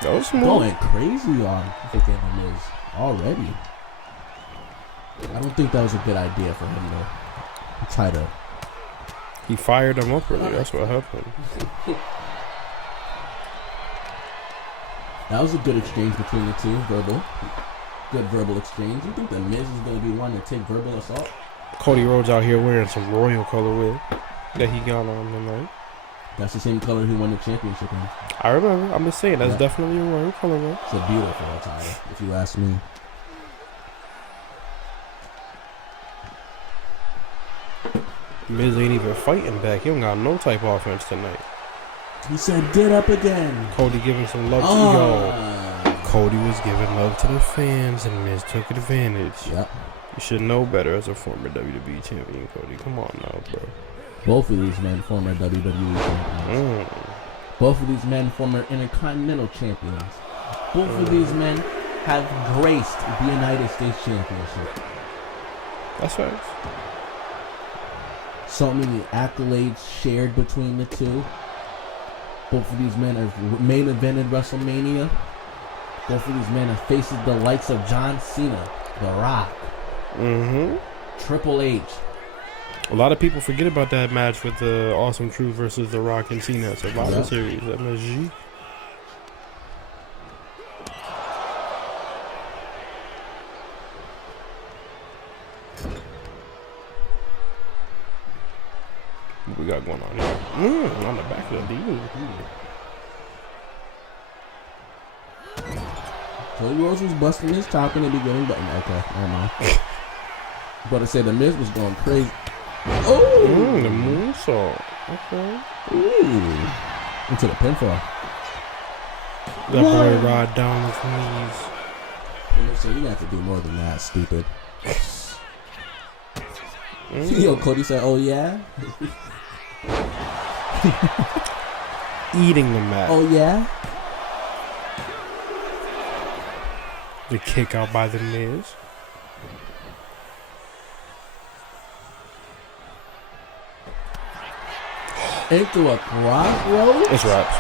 That was smooth. Going crazy on freaking Miz already. I don't think that was a good idea for him to try to. He fired him up early. That's what happened. That was a good exchange between the two. Good verbal exchange. You think the Miz is going to be one to take verbal assault? Cody Rhodes out here wearing some royal colorway that he got on tonight. That's the same color he won the championship in. I remember. I'm just saying, that's definitely a royal colorway. It's a beautiful attire, if you ask me. Miz ain't even fighting back. He don't got no type of offense tonight. He said, get up again. Cody giving some love to y'all. Cody was giving love to the fans, and Miz took advantage. Yep. You should know better as a former WWE champion, Cody. Come on now, bro. Both of these men, former WWE champions. Both of these men, former Intercontinental champions. Both of these men have graced the United States Championship. That's right. So many accolades shared between the two. Both of these men have main evented WrestleMania. Both of these men have faced the likes of John Cena, The Rock, Triple H. A lot of people forget about that match with the Awesome Truth versus The Rock and Cena. It's a Survivor Series, MSG. What we got going on here? On the back of the D. Cody Rhodes was busting his top in the beginning, but okay, never mind. But I said the Miz was going crazy. Oh, the moonsault. Okay. Ooh. Into the pinfall. That boy Rod down with knees. So you have to do more than that, stupid. Yo, Cody said, "Oh yeah." Eating the mat. Oh yeah. The kick out by the Miz. Into a crossroads? It's raps.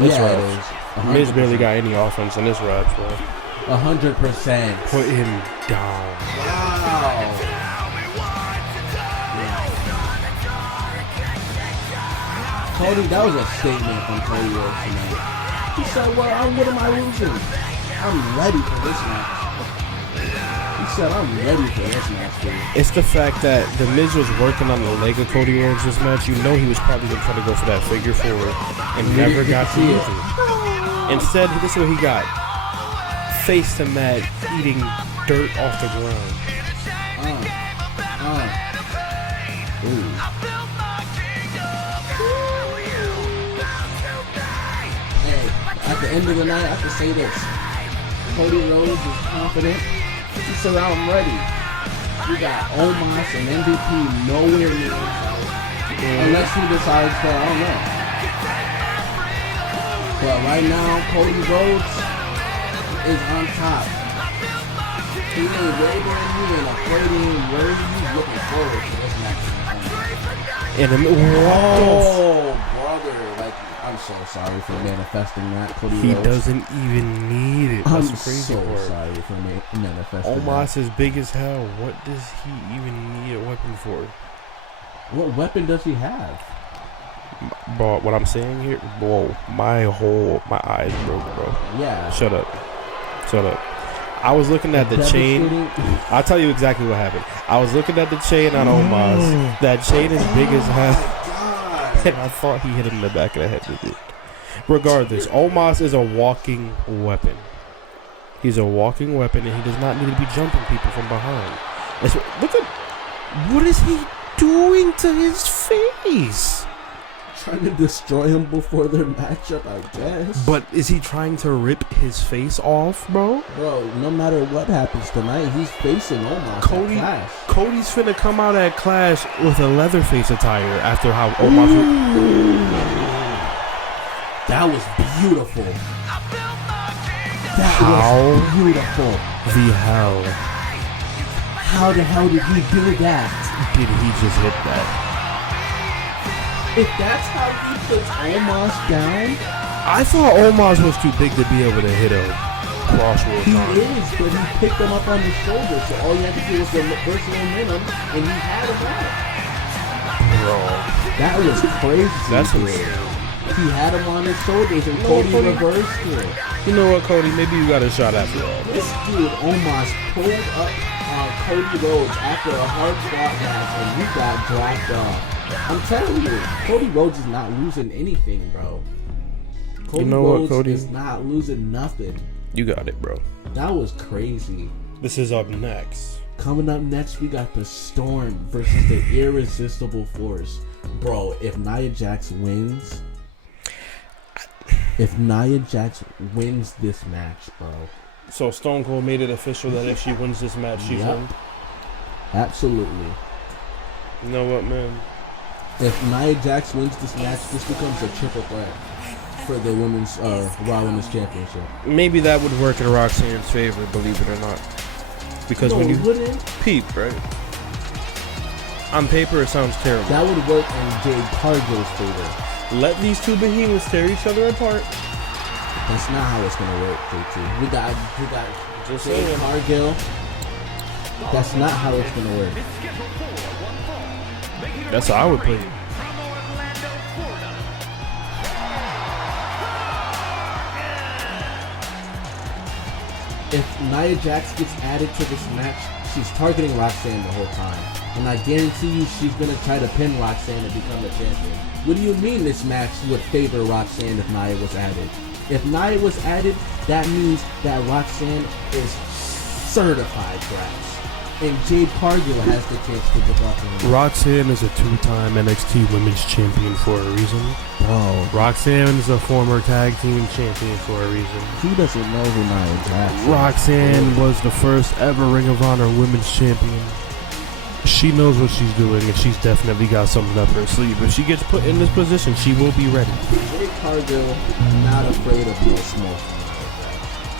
It's yeah, raps. it is. 100%. Miz barely got any offense in this raps, bro. 100%. Put him down. Wow. Cody, that was a statement from Cody Rhodes tonight. He said, well, what am I losing? I'm ready for this match. He said, I'm ready for this match, dude. It's the fact that the Miz was working on the leg of Cody Rhodes this match. You know he was probably going to try to go for that figure four and never got to use it. Instead, this is what he got. Face the mat, eating dirt off the ground. Ooh. Hey, at the end of the night, I can say this. Cody Rhodes is confident. He said, I'm ready. You got Omos and MVP nowhere near. Unless he decides to, I don't know. But right now, Cody Rhodes is on top. He made way better than you and afraid of him. Where he's looking forward to this match. Whoa, brother. Like, I'm so sorry for manifesting that. Cody He Rhodes. doesn't even need it. That's I'm the crazy so part. sorry. for a manifest. Omos is big as hell. What does he even need a weapon for? What weapon does he have? Bro, what I'm saying here, bro, my eyes broke, bro. Yeah. Shut up. I was looking at the chain. I'll tell you exactly what happened. I was looking at the chain on Omos. That chain is big as hell. And I thought he hit him in the back of the head with it. Regardless, Omos is a walking weapon. He's a walking weapon, and he does not need to be jumping people from behind. Look at what is he doing to his face? Trying to destroy him before their matchup, I guess. But is he trying to rip his face off, bro? Bro, no matter what happens tonight, he's facing Omos at Clash. Cody's finna come out at Clash with a Leatherface attire after how Omos... That was beautiful. That was beautiful. The hell? How the hell did he do that? Did he just hit that? If that's how he puts Omos down, I thought Omos was too big to be able to hit a crossroads. He is, but he picked him up on his shoulders, so all you had to do was reverse momentum, and he had him out. Bro, that was crazy. That's weird. He had him on his shoulders, and Cody reversed it. You know what, Cody? Maybe you got a shot after all. This dude Omos pulled up Cody Rhodes after a hard fought match, and he got dropped off. I'm telling you, Cody Rhodes is not losing anything, bro. Cody Rhodes is not losing nothing. You got it, bro. That was crazy. This is up next. Coming up next, we got the Storm versus the Irresistible Force. Bro, if Nia Jax wins this match, bro. So Stone Cold made it official that if she wins this match, she's won? Absolutely. You know what, man? If Nia Jax wins this match, this becomes a triple threat for the women's Raw Women's Championship. Maybe that would work in Roxanne's favor, believe it or not. Because when you peep, right? On paper, it sounds terrible. That would work in Jade Cargill's favor. Let these two behemoths tear each other apart. That's not how it's gonna work, JT. We got just Jade saying. Cargill. That's not how it's gonna work. That's how I would play it. If Nia Jax gets added to this match, she's targeting Roxanne the whole time. And I guarantee you she's going to try to pin Roxanne and become the champion. What do you mean this match would favor Roxanne if Nia was added? If Nia was added, that means that Roxanne is certified trash. And Jade Cargill has the chance to give up on her. Roxanne is a two-time NXT Women's Champion for a reason. Bro. Roxanne is a former tag team champion for a reason. Who doesn't know who Nia Jax is? Roxanne was the first ever Ring of Honor Women's Champion. She knows what she's doing, and she's definitely got something up her sleeve. If she gets put in this position, she will be ready. Jade Cargill, not afraid of no smoke.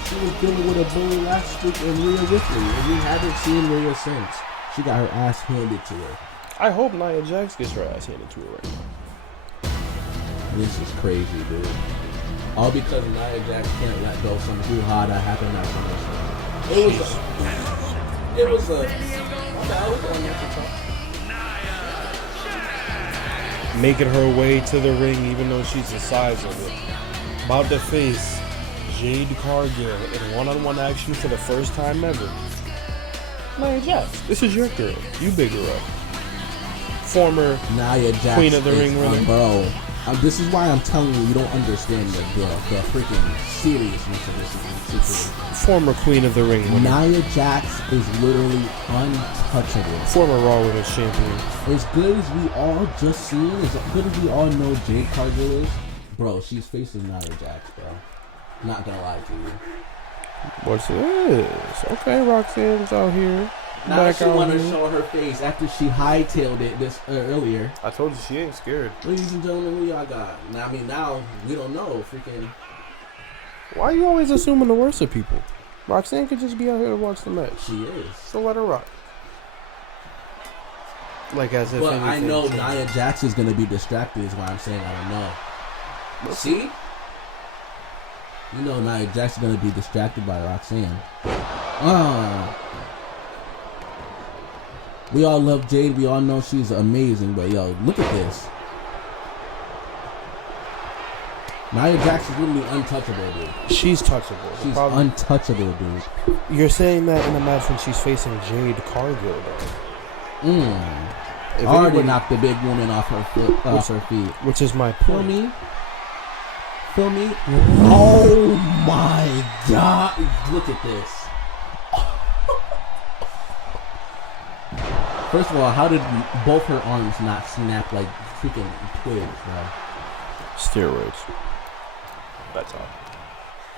She was dealing with a bully last week in Rhea Ripley, and we haven't seen Rhea since. She got her ass handed to her. I hope Nia Jax gets her ass handed to her right now. This is crazy, dude. All because Nia Jax can't let go some hoo-ha that happened at SummerSlam. It was a making her way to the ring, even though she's the size of it. About to face Jade Cargill in one-on-one action for the first time ever. Nia Jax, this is your girl. You big her up. Former Nia Jax Queen of the Ring winner. Bro, this is why I'm telling you don't understand the freaking seriousness of this situation. Former Queen of the Ring winner. Nia Jax is literally untouchable. Former Raw Women's Champion. As good as we all just seen, as good as we all know Jade Cargill is, bro, she's facing Nia Jax, bro. Not gonna lie to you. What's this? Okay, Roxanne's out here. Now she want to show her face after she hightailed it this earlier. I told you she ain't scared. Ladies and gentlemen, who y'all got? Now, I mean, now we don't know. Freaking. Why are you always assuming the worst of people? Roxanne could just be out here to watch the match. She is. So let her rock. Like as if. But I know Nia Jax is gonna be distracted. Is why I'm saying I don't know. See? You know Nia Jax is gonna be distracted by Roxanne. We all love Jade. We all know she's amazing. But, yo, look at this. Nia Jax is literally untouchable, dude. She's touchable. She's untouchable, dude. You're saying that in a match when she's facing Jade Cargill, though. Already knocked the big woman off her feet. Which is my point. Feel me? Oh my God! Look at this. First of all, how did both her arms not snap like freaking twigs, bro? Steroids. That's all.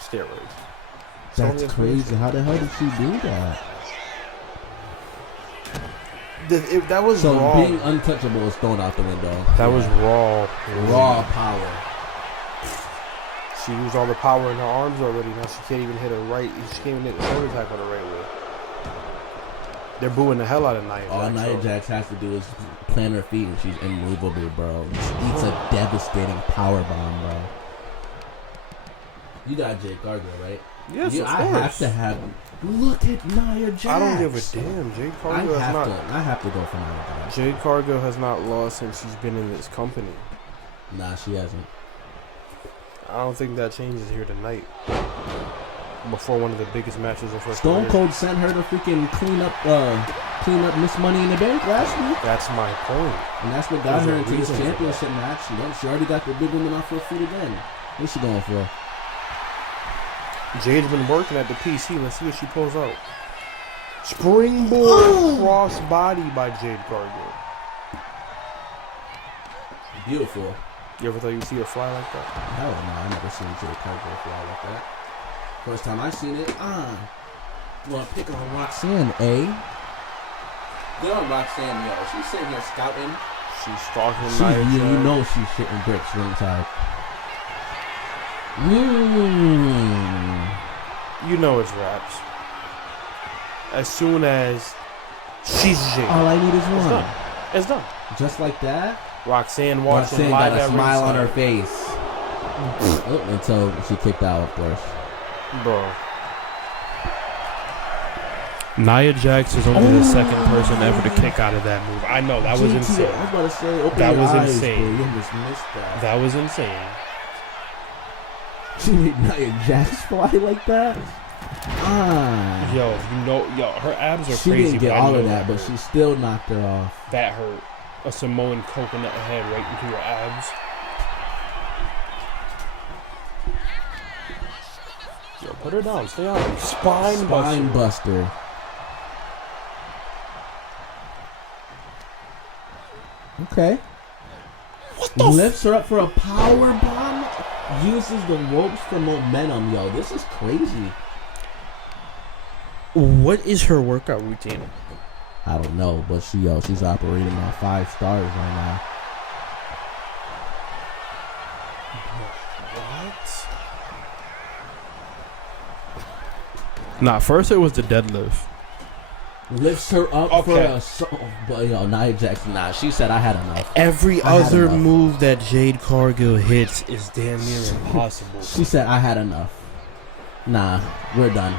Steroids. That's crazy. How the hell did she do that? That was so raw. Being untouchable is thrown out the window. That was raw. Raw power. She used all the power in her arms already. Now she can't even hit her right. She can't even hit the shoulder tackle the right way. They're booing the hell out of Nia Jax. All Nia Jax has to do is plant her feet and she's immovable, bro. She eats a devastating power bomb, bro. You got Jade Cargill, right? Yes, of course. I have to have. Look at Nia Jax. I don't give a damn. Jade Cargill has not. I have to go for Nia Jax. Jade Cargill has not lost since she's been in this company. Nah, she hasn't. I don't think that changes here tonight. Before one of the biggest matches of her Stone career. Cold sent her to freaking clean up Miss Money in the Bank last week. That's my point. And that's what got her into this championship match. She already got the big woman off her feet again. What's she going for? Jade's been working at the PC. Let's see what she pulls out. Springboard cross body by Jade Cargill. Beautiful. You ever thought you'd see her fly like that? Hell no, I never seen Jade Cargill fly like that. First time I seen it, you wanna pick on Roxanne, eh? Good on Roxanne, yo. She's sitting here scouting. She's stalking Nia Jax. You know she's shitting bricks ringside. You know it's raps. As soon as she's Jade. All I need is one. It's done. Just like that. Roxanne watching got live a smile on her ringside. face. Until she kicked out, of course. Bro. Nia Jax is only the second person ever to kick out of that move. I know, that was insane. I was about to say, open that your was eyes, insane. Bro. You just missed that. That was insane. She made Nia Jax fly like that? Yo, her abs are she crazy. She didn't get all of that, hurt. but she still knocked her off. That hurt. A Samoan coconut head right into your abs. Yo, put her down. Stay on. Spine buster. Okay. What the lifts her up for a power bomb. Uses the ropes for momentum. Yo, this is crazy. What is her workout routine? I don't know, but she's operating on 5 stars right now. What? Nah, first it was the deadlift. Lifts her up but Nia Jax, she said I had enough. Every other move that Jade Cargill hits is damn near impossible. She said I had enough. Nah, we're done.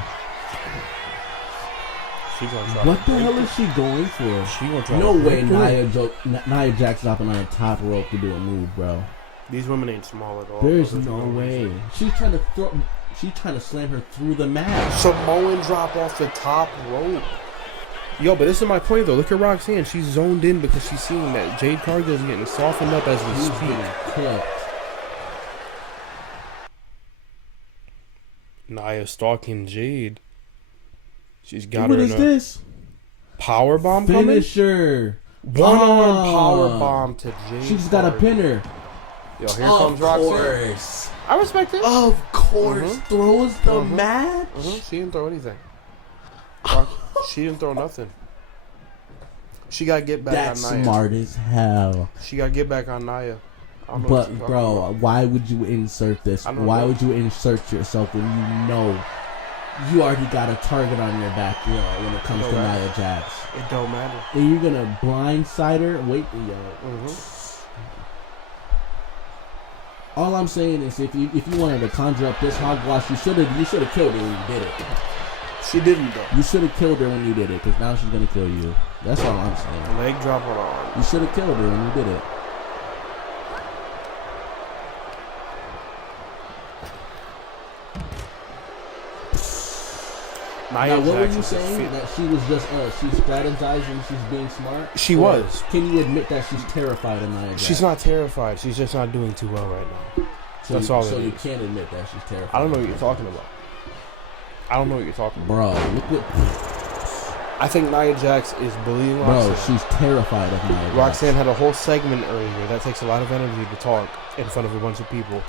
What the hell is she going for? No way Nia Jax dropping on the top rope to do a move, bro. These women ain't small at all. There's no way. She's trying to slam her through the mat. Samoan drop off the top rope. Yo, but this is my point though. Look at Roxanne. She's zoned in because she's seeing that Jade Cargill's getting softened up as we speak. Nia stalking Jade. She's got her in a this? Power bomb finisher. One-arm power bomb to Jade. She's got a pinner. Yo, here comes Roxanne. I respect it. Of course. Throws the match. She didn't throw anything. She didn't throw nothing. She got to get back That's on Nia. Smart as hell. She got to get back on Nia. But, bro, why would you insert this? Why would you insert yourself when you know you already got a target on your back, when it comes to Nia Jax? It don't matter. And you're going to blindside her? Wait, All I'm saying is if you wanted to conjure up this hogwash, you should have killed it when you did it. She didn't though. You should have killed her when you did it, because now she's gonna kill you. That's all I'm saying. Leg drop on her arm. You should have killed her when you did it. Now, what were you saying? That she was just she's strategizing, she's being smart? She was. Can you admit that she's terrified of Nia Jax? She's not terrified. She's just not doing too well right now. That's all it is. So you can't admit that she's terrified. I don't know what you're talking about. Bro, look what... I think Nia Jax is bullying Roxanne. Bro, she's terrified of Nia Jax. Roxanne had a whole segment earlier. That takes a lot of energy to talk in front of a bunch of people.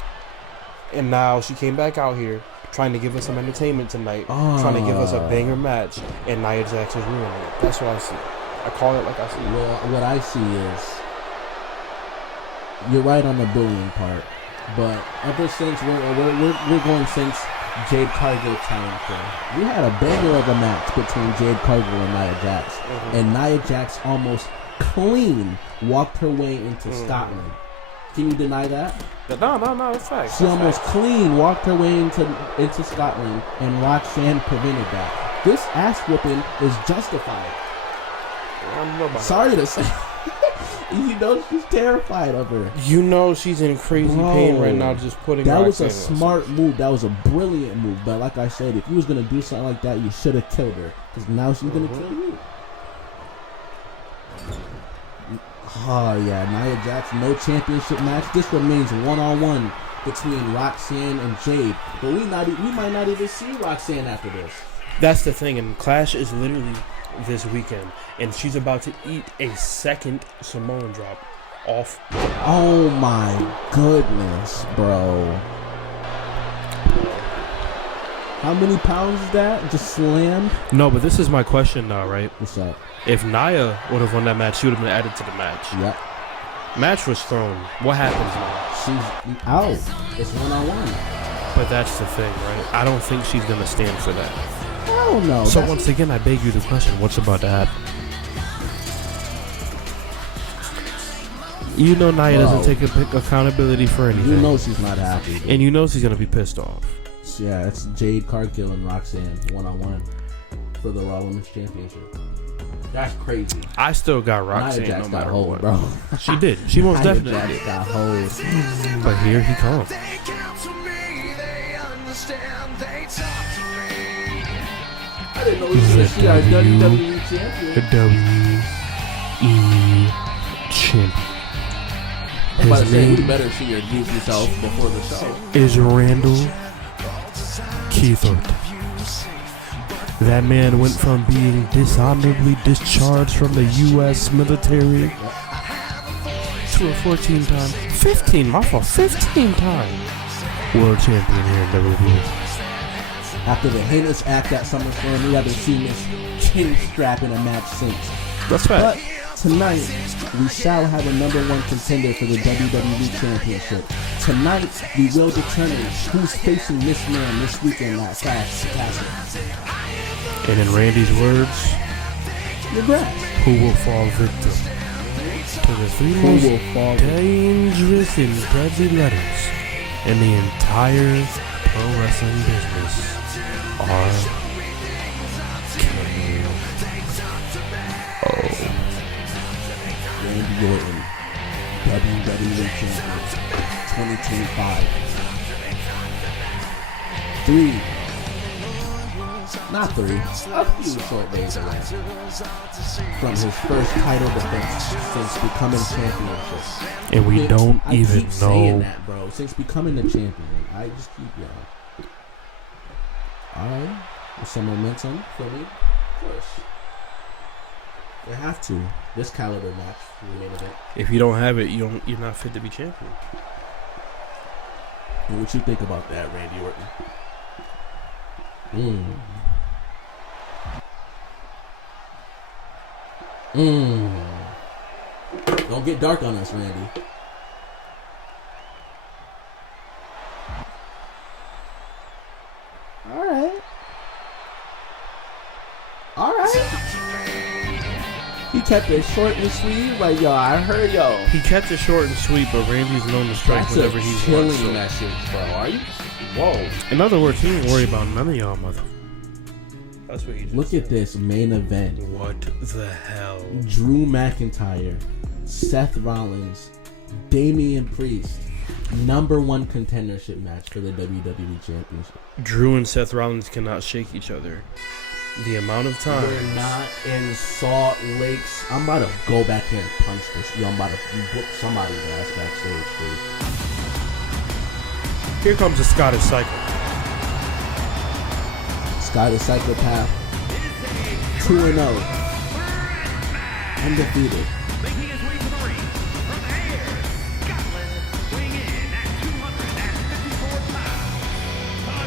And now she came back out here trying to give us some entertainment tonight, trying to give us a banger match, and Nia Jax is ruining it. That's what I see. I call it like I see it. Well, what I see is you're right on the bullying part, but ever since we're going since Jade Cargill challenge thing, we had a banger of a match between Jade Cargill and Nia Jax, and Nia Jax almost clean walked her way into Scotland. Can you deny that? No, it's facts. She almost clean walked her way into Scotland, and Roxanne prevented that. This ass whooping is justified. Sorry to say. You know she's terrified of her. You know she's in crazy pain right now just putting that Roxanne was a smart move. That was a brilliant move. But like I said, if you was going to do something like that, you should have killed her. Because now she's going to kill you. Oh, yeah. Nia Jax, no championship match. This remains one-on-one between Roxanne and Jade. But we might not even see Roxanne after this. That's the thing. And Clash is literally this weekend. And she's about to eat a second Samoan drop off. Oh, my goodness, bro. How many pounds is that? Just slammed? No, but this is my question now, right? What's up? If Nia would have won that match, she would have been added to the match. Yep. Match was thrown. What happens now? She's out. It's one-on-one. But that's the thing, right? I don't think she's going to stand for that. Hell no. So once again, I beg you the question, what's about to happen? You know Nia doesn't take accountability for anything. You know she's not happy. Dude. And you know she's going to be pissed off. Yeah, it's Jade Cargill and Roxanne one-on-one for the Raw Women's Championship. That's crazy. I still got Roxanne Nia Jax no matter hold, what. Bro. She did. She most Nia definitely Jax got hold. But here he comes. I didn't know she our WWE champion. The WWE champion. His name, you better see your introduce yourself before the show. Is Randall Keithart. That man went from being dishonorably discharged from the U.S. military to a 15-time world champion here in WWE. After the heinous act at SummerSlam, we haven't seen this chin strap in a match since. That's right. But tonight, we shall have a #1 contender for the WWE Championship. Tonight, we will determine who's facing this man this weekend at Clash Castle. And in Randy's words, who will fall victim to the three most dangerous and deadly letters in the entire pro wrestling business are Randy Orton, WWE Champion 2025. 3, a few short days away from his first title defense since becoming championship. And we don't I even keep saying know. that, bro. Since becoming the champion, I just keep yelling. All right, with some momentum for me, of course. They have to. This caliber match, the main event. If you don't have it, you're not fit to be champion. And what you think about that, Randy Orton? Don't get dark on us, Randy. All right. He kept it short and sweet, like yo. I heard yo. He kept it short and sweet, but Randy's known to strike That's whenever a he killing wants. So. message, bro. Are you? Whoa. In other words, he ain't worry about none of y'all, mother. That's what he just Look said. at this main event. What the hell? Drew McIntyre, Seth Rollins, Damian Priest. #1 contendership match for the WWE Championship. Drew and Seth Rollins cannot shake each other. The amount of time. We're not in Salt Lake. I'm about to go back here and punch this. Yo, I'm about to whoop somebody's ass backstage, dude. Here comes the Scottish Cycle. Sky the Psychopath, 2-0, undefeated. Making his way to the ring from Ayr, Scotland, weighing in at 254 pounds, the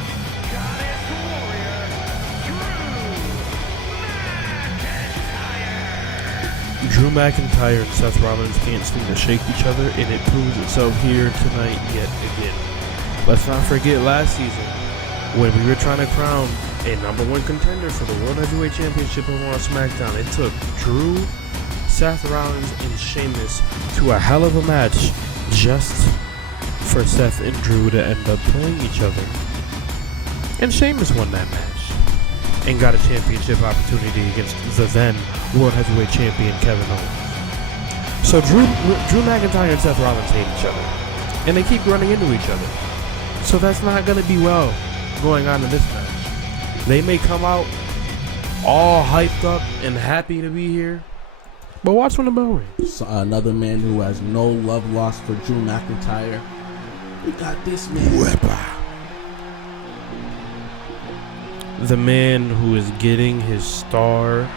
Scottish Warrior, Drew McIntyre. Drew McIntyre and Seth Rollins can't seem to shake each other, and it proves itself here tonight yet again. Let's not forget last season when we were trying to crown a #1 contender for the World Heavyweight Championship over on SmackDown. It took Drew, Seth Rollins, and Sheamus to a hell of a match just for Seth and Drew to end up playing each other. And Sheamus won that match and got a championship opportunity against the then World Heavyweight Champion Kevin Owens. So Drew McIntyre and Seth Rollins hate each other, and they keep running into each other. So that's not going to be well going on in this match. They may come out all hyped up and happy to be here, but watch when the bell rings. So, another man who has no love lost for Drew McIntyre. We got this man. The man who is getting his star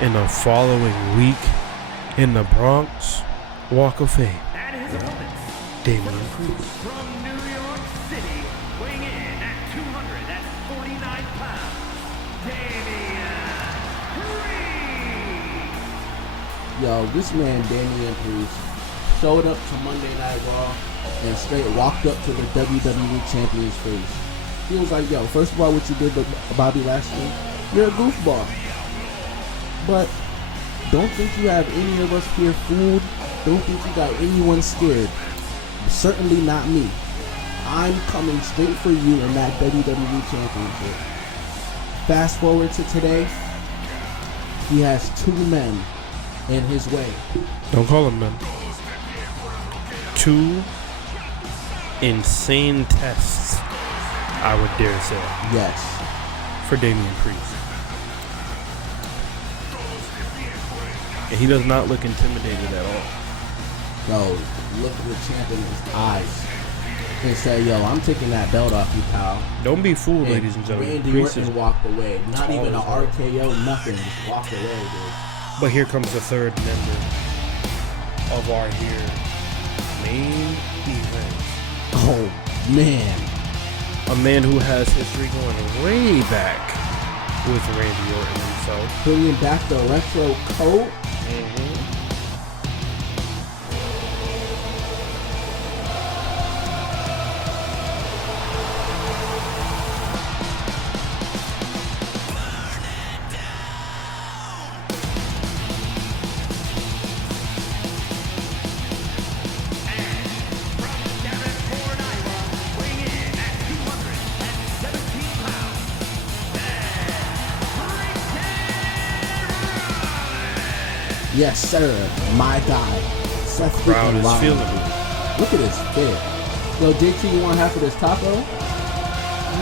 in the following week in the Bronx Walk of Fame. And his opponents Damian Priest. from New York City, weighing in at 249 pounds, Damian Priest. Yo, this man, Damian Priest, showed up to Monday Night Raw and straight walked up to the WWE Champion's face. He was like, yo, first of all, what you did to Bobby Lashley, you're a goofball. But don't think you have any of us here fooled. Don't think you got anyone scared. Certainly not me. I'm coming straight for you in that WWE Championship. Fast forward to today, he has 2 men in his way. Don't call him men. 2 insane tests, I would dare say, Yes. for Damian Priest. And he does not look intimidated at all. Yo, look at the champ in his eyes and say, yo, I'm taking that belt off you, pal. Don't be fooled, ladies and gentlemen. Randy Priest is, Orton walked away. Not tall even an as hell. RKO, nothing. Just walked away, dude. but here comes the third member of our here main event. Oh, man. A man who has history going way back with Randy Orton himself. Bringing back the retro coat. Yes, sir. My guy. Seth Crowd freaking is Rollins. feeling it. Look at his fit. Yo, JT, you want half of this taco?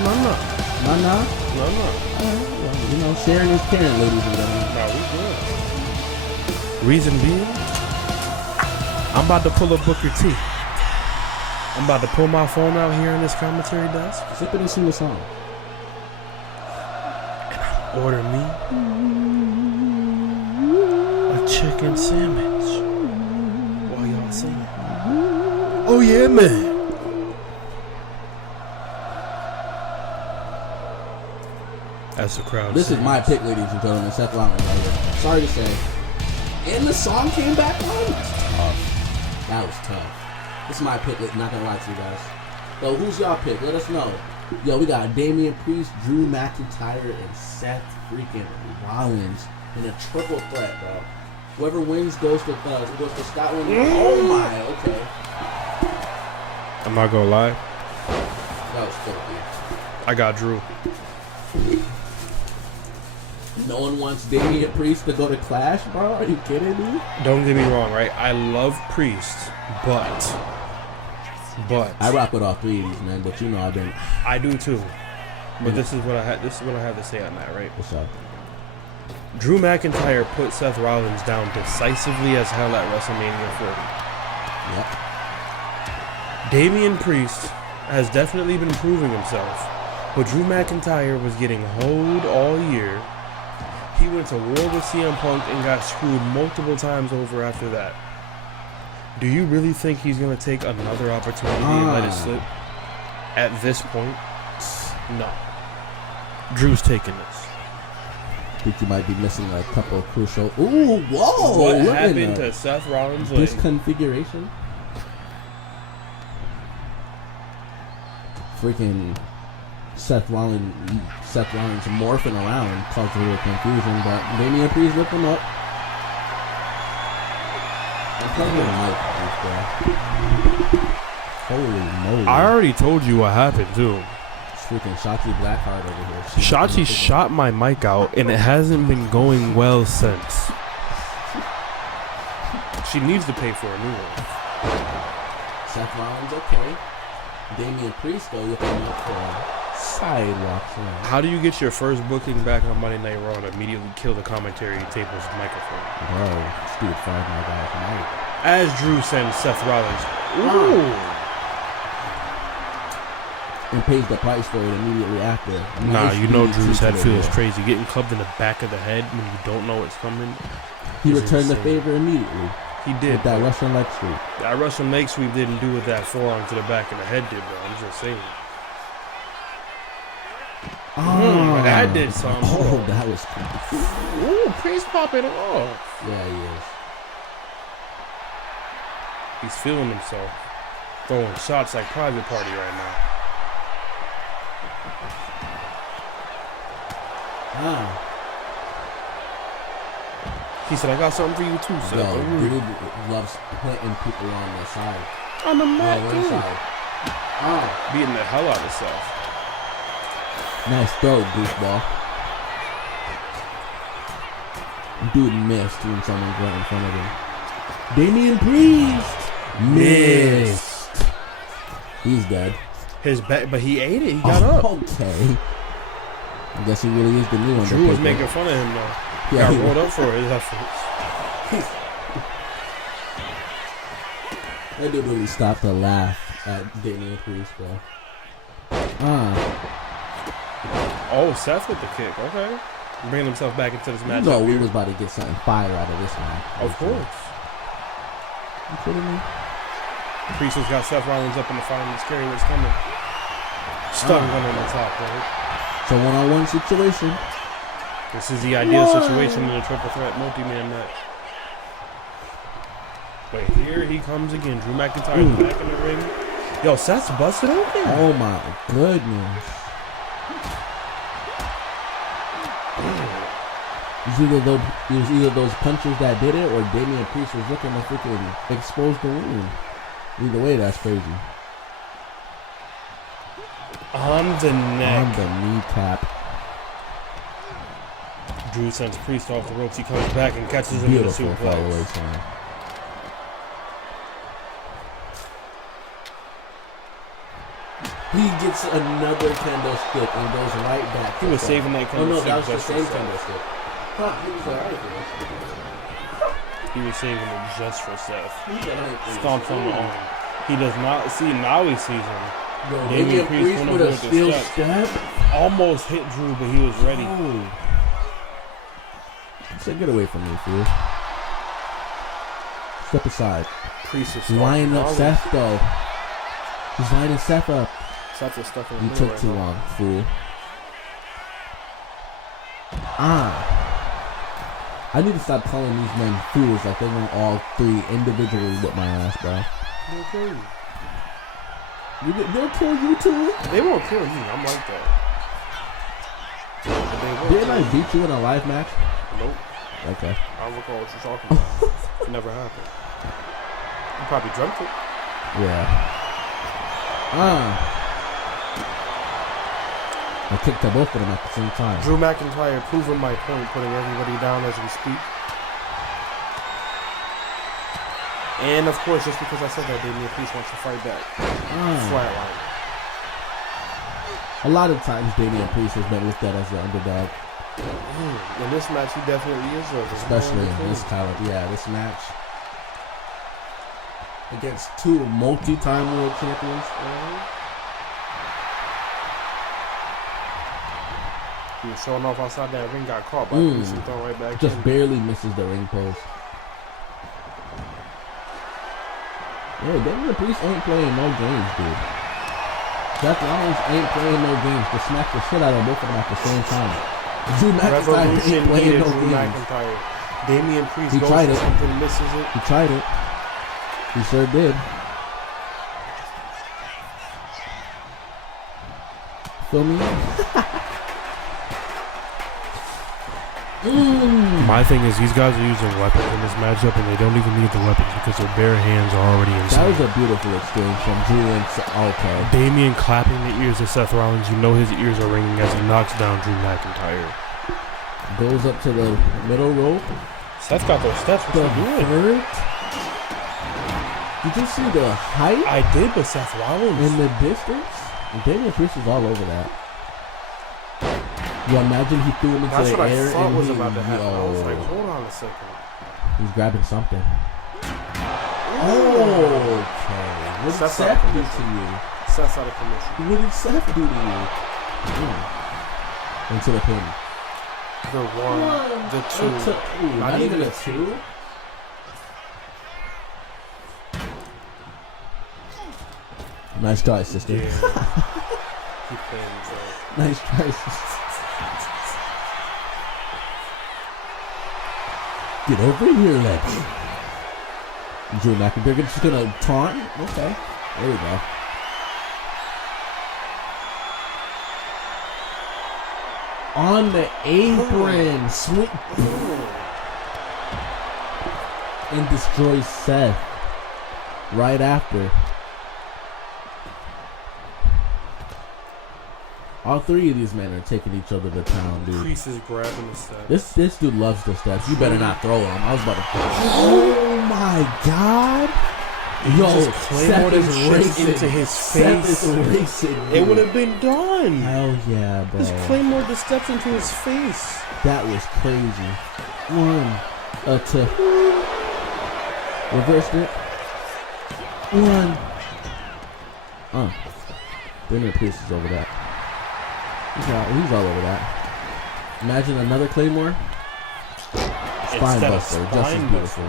No. Nah. Well, you know, sharing is caring, ladies and gentlemen. No, we good. Reason being, I'm about to pull up Booker T. I'm about to pull my phone out here in this commentary desk. Zip it and sing a song. Order me a chicken sandwich while y'all singing. Oh yeah, man. That's the crowd. This is sings. my pick, ladies and gentlemen. Seth Rollins right here. Sorry to say. And the song came back on. That's tough. That was tough. This is my pick. Not gonna lie to you guys. So who's y'all pick? Let us know. Yo, we got Damian Priest, Drew McIntyre, and Seth freaking Rollins in a triple threat, bro. Whoever wins goes to Scotland. Oh my, okay. I'm not gonna lie. That was filthy. I got Drew. No one wants Damian Priest to go to Clash, bro. Are you kidding me? Don't get me wrong, right? I love Priest, but I rock with all three of these, man. But you know, I've been. I do too. But this is what I had. This is what I have to say on that, right? What's up? Drew McIntyre put Seth Rollins down decisively as hell at WrestleMania 40. Yep. Damian Priest has definitely been proving himself, but Drew McIntyre was getting hoed all year. He went to war with CM Punk and got screwed multiple times over after that. Do you really think he's going to take another opportunity and let it slip? At this point, no. Drew's taking this. Think you might be missing a couple of crucial. Ooh, whoa! What look at happened that. to Seth Rollins? This configuration? Freaking Seth Rollins morphing around caused a little confusion, but Damian Priest looked him up. I'm playing with Mike, holy moly. I already told you what happened too. It's freaking Shotzi Blackheart over here. Shotzi shot my mic out, and it hasn't been going well since. She needs to pay for a new one. Seth Rollins, okay. Damian Priest, though, looking up for sidewalks. How do you get your first booking back on Monday Night Raw and immediately kill the commentary table's microphone? Bro, this dude fired my guy tonight. As Drew sends Seth Rollins. Ooh. And pays the price for it immediately after. Nah, Nice you know DDT Drew's to head the feels head. crazy. Getting clubbed in the back of the head when you don't know it's coming. He is returned the insane. favor immediately. He did. With that Russian leg sweep. That Russian leg sweep didn't do what that forearm to the back of the head did, bro. I'm just saying. That did something. Oh, that was Ooh, Priest popping off. Yeah, he is. He's feeling himself. Throwing shots like Private Party right now. He said, I got something for you too, Seth. Yo, dude loves hitting people on the side. On the mat, one too. side. Beating the hell out of Seth. Nice throw, goofball. Dude missed when someone got in front of him. Damian Priest missed. He's dead. His back, but he ate it. He got up. Okay. I guess he really is the new one. Drew was making fun of him, though. He Yeah, got he rolled was. up for his efforts. That dude really stopped to laugh at Damian Priest, bro. Oh, Seth with the kick. Okay. Bringing himself back into this You match. know we was about to get something fire out of this match. Of course. You kidding me? Priest has got Seth Rollins up in the final. Scary what's coming. Stuck one on the top, right? It's a one-on-one situation. This is the ideal situation in a triple threat multi-man match. Wait, here he comes again. Drew McIntyre back in the ring. Yo, Seth's busted open. Oh my goodness. It was either those punches that did it, or Damian Priest was looking to freaking expose the wound. Either way, that's crazy. On the neck. On the kneecap. Drew sends Priest off the ropes. He comes back and catches him Beautiful in the far away suplex. sign. He gets another kendo stick and goes right back. He was saving that Oh kendo no, stick that was the just for same Seth. kendo stick. Huh, he was alright for this. He was saving it just for Seth. He was alright for this. Stomps on the arm. He does not see. Now he sees him. Yo, Damian Damian Priest Priest went with over a with the steel step. step. Almost hit Drew, but he was ready. Oh. Say, get away from me, fool. Step aside. Priest is He's lining up Seth, though. He's lining Seth up. Seth is stuck in the You middle took right too now. long, fool. I need to stop calling these men fools like they went all three individually with my ass, bro. They'll kill you. They'll kill you too? They won't kill you. I'm like that. But they will Didn't kill I you. beat you in a live match? Nope. Okay. I don't recall what you're talking about. It never happened. You probably dreamt it. Yeah. A kick to both of them at the same time. Drew McIntyre proving my point, putting everybody down as we speak. And of course, just because I said that, Damian Priest wants to fight back. Flatline. A lot of times, Damian Priest has been looked at as the underdog. In this match, he definitely is. Especially in this this match. Against two multi-time world champions. He was showing off outside that ring, got caught by Priest and thrown right back Just in. barely misses the ring post. Yeah, Damian Priest ain't playing no games, dude. Seth Rollins ain't playing no games. To smack the shit out of both of them at the same time. Drew McIntyre ain't playing no Drew games. McIntyre. Damian Priest He goes tried for it. something, misses it. He tried it. He sure did. Feel me? My thing is, these guys are using weapons in this matchup, and they don't even need the weapons because their bare hands are already That inside. was a beautiful exchange from Drew and okay. Damian clapping the ears of Seth Rollins, you know his ears are ringing as he knocks down Drew McIntyre. Goes up to the middle rope. Seth got those steps. The What's he doing? hurt. Did you see the height I did, but Seth Rollins. in the distance? And Damian Priest was all over that. You imagine he threw him into That's the what I air thought and was he, about to happen. I was like, yo, hold on a second. he's grabbing something. Okay. What did Seth's Seth out of do commission. to you? Seth's out of commission. What did Seth do to you? Into the pin. The one, the two. Ooh, not even a two? Nice try, sister. Yeah. He playing Nice try, sister. Get over here, Lex. Drew McIntyre just gonna taunt? Okay. There we go. On the apron. Sweet. And destroys Seth. Right after. All three of these men are taking each other to town, dude. Priest is grabbing the steps. This dude loves the steps. You better not throw him. I was about to. Oh my god! Yo, just claymored his wrist into his Seth face. is racing. It dude. would have been done. Hell yeah, bro. Just claymored the steps into his face. That was crazy. One, two. Reversed it. One. Damian Priest is over that. He's all over that. Imagine another Claymore. Spine Instead of buster, just as spine beautiful.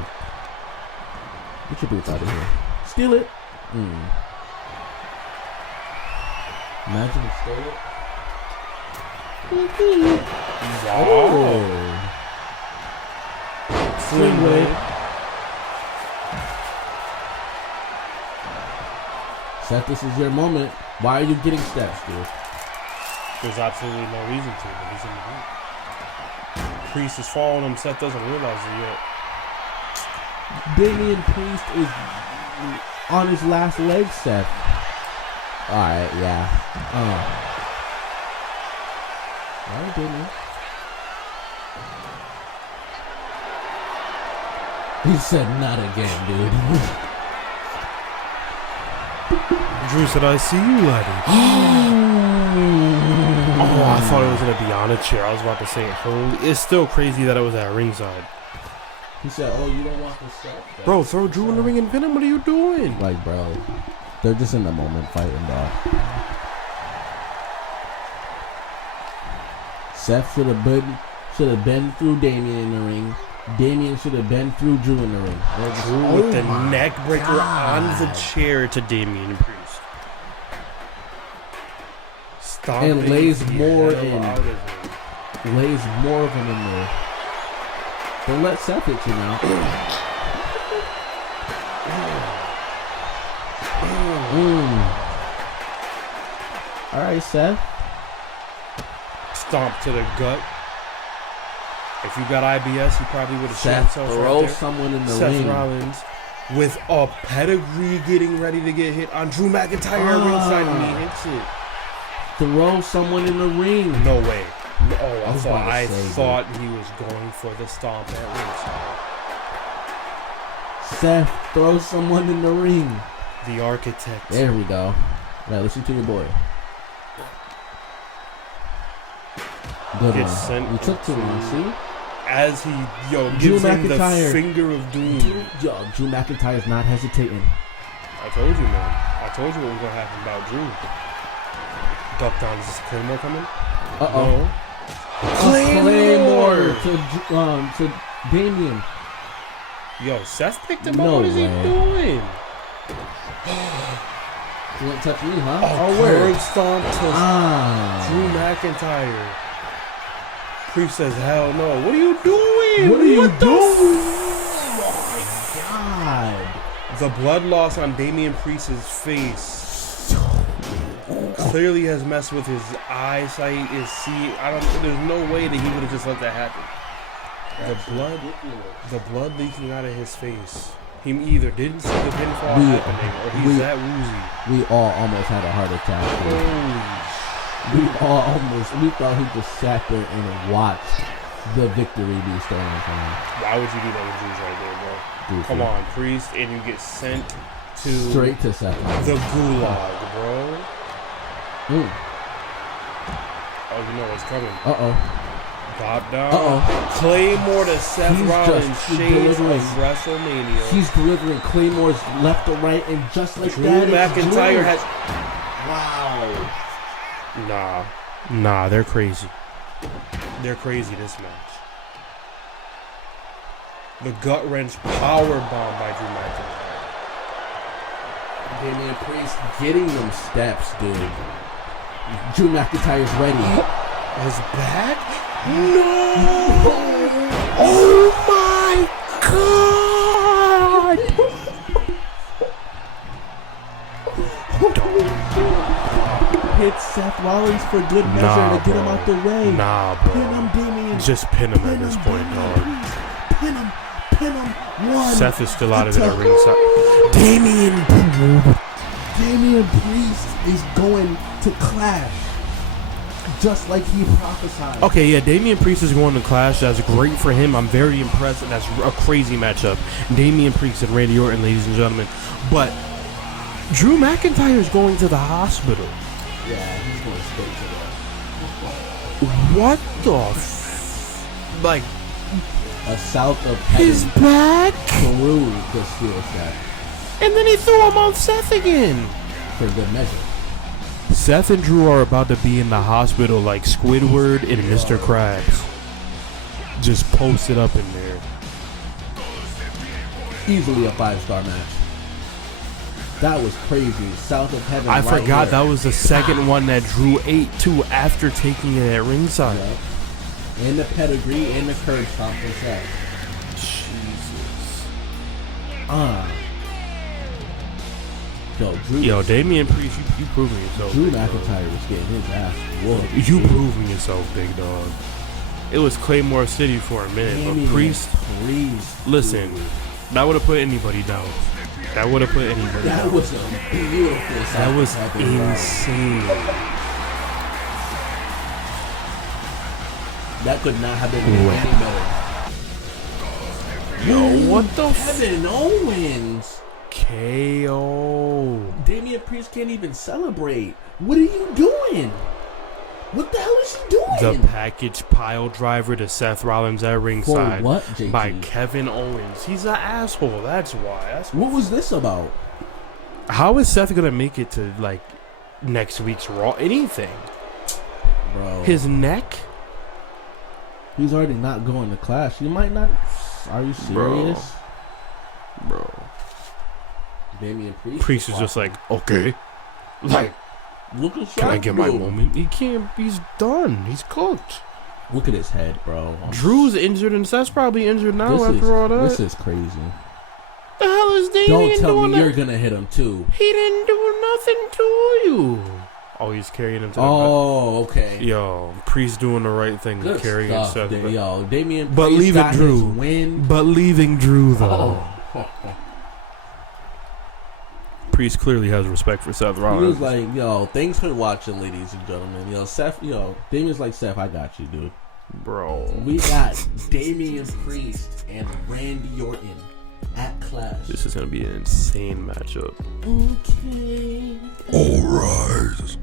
Get your boots out of here. Steal it. Imagine he stole it. Oh. Sling blade. Seth, this is your moment. Why are you getting steps, dude? There's absolutely no reason to, but he's in the ring. Priest is following him. Seth doesn't realize it yet. Damian Priest is on his last leg, Seth. Alright, yeah. Alright, Damian. He said, not again, dude. Drew said, I see you, laddie. Oh, I thought it was going to be on a chair. I was about to say it. It's still crazy that it was at ringside. He said, oh, you don't want the step? Bro, throw Drew in the ring and pin him. What are you doing? Like, bro, they're just in the moment fighting, dog. Seth should have been through Damian in the ring. Damian should have been through Drew in the ring. Drew with the neck breaker on the chair to Damian Priest. And lays more in. out of him. Lays more of him in there. Don't let Seth hit you now. Alright, Seth. Stomp to the gut. If you got IBS, he probably would have shot Seth himself throw right there. someone in the Seth ring. Rollins with a pedigree getting ready to get hit on Drew McIntyre at ringside, and he hits it. throw someone in the ring. No way. No, oh, I say, thought he was going for the stomp at ringside. Seth, throw someone in the ring. The architect. There we go. Now listen to your boy. Good Gets one. sent You took too long, see? As he, Drew gives him the McIntyre. finger of doom. Drew McIntyre's not hesitating. I told you, man. I told you what was going to happen about Drew. Duck down. Is this Claymore coming? Uh-oh. Claymore! To Damien. Yo, Seth picked him up. No What is he way. doing? You won't touch me, huh? Oh, word. curb stomp to Drew McIntyre. Priest says, hell no. What are you doing? What are you the doing? Oh my God. The blood loss on Damian Priest's face clearly has messed with his eyesight. There's no way that he would have just let that happen. The blood leaking out of his face. He either didn't see the pinfall happening, or he's that woozy. We all almost had a heart attack. We thought he just sat there and watched the victory be stolen from him. Why would you do that with Drew's right there, bro? Goofy. Come on, Priest, and you get sent to Straight to Seth. the gulag, bro. Mm. Oh, you know what's coming. Uh-oh. Pop down. Uh-oh. Claymore to Seth He's Rollins, just shades of delivering. WrestleMania. He's delivering Claymores left to right, and just like Drew that, McIntyre it's has... Wow. Nah, they're crazy. They're crazy this match. The gut-wrench power bomb by Drew McIntyre. Damian Priest getting them steps, dude. Drew McIntyre's ready. His back? No! Oh my God! Hit Seth Rollins for good measure to get him out the way. Nah, bro. Pin him, Damien. Just pin him at this point, dog. Pin him. One. Seth is still out of it at Two. ringside. Damian Priest is going to Clash. Just like he prophesied. Okay, yeah, Damian Priest is going to Clash. That's great for him. I'm very impressed, and that's a crazy matchup. Damian Priest and Randy Orton, ladies and gentlemen. But Drew McIntyre is going to the hospital. Yeah, he's going straight to What the like, a south of heaven his back? through the steel set And then he threw him on Seth again. for good measure. Seth and Drew are about to be in the hospital like Squidward and Mr. Krabs. Just posted up in there. Easily a 5-star match. That was crazy. South of heaven. I right forgot here. that was the second one that Drew ate too after taking it at ringside. Yep. And the pedigree and the curb stomp for Seth. Jesus. Yo, Drew. Damian Priest, you proving yourself. Drew big dog. McIntyre was getting his ass whooped. You proving yourself, big dog. It was Claymore City for a minute, Damian but Priest, Priest. listen, that would have put anybody down. That would have put anybody That down. was a beautiful That South was of heaven, bro. insane. That could not have been any better. Yo, what the Kevin Owens. KO. Damian Priest can't even celebrate. What are you doing? What the hell is he doing? The package pile driver to Seth Rollins at ringside For what, JT? by Kevin Owens. He's an asshole. That's why. What was this about? How is Seth gonna make it to like next week's Raw? Anything? Bro. His neck? He's already not going to Clash. He might not. Are you serious? Bro. Damian Priest. Priest is just like, okay. Like, Look at can I get my moment? He can't. He's done. He's cooked. Look at his head, bro. Drew's injured and Seth's probably injured now This after is, all that. This is crazy. The hell is Damian Don't tell doing me that? you're gonna hit him too. He didn't do nothing to you. Oh, he's carrying him to the Oh, okay. Yo, Priest doing the right thing, Good carrying stuff, Seth. yo, Damian But Priest leaving got Drew. his win. But leaving Drew though. Oh. Priest clearly has respect for Seth He Rollins. was like, yo, thanks for watching, ladies and gentlemen. Yo, Seth, Damien's like, Seth, I got you, dude. Bro. We got Damian Priest and Randy Orton at Clash. This is going to be an insane matchup. Okay. All rise.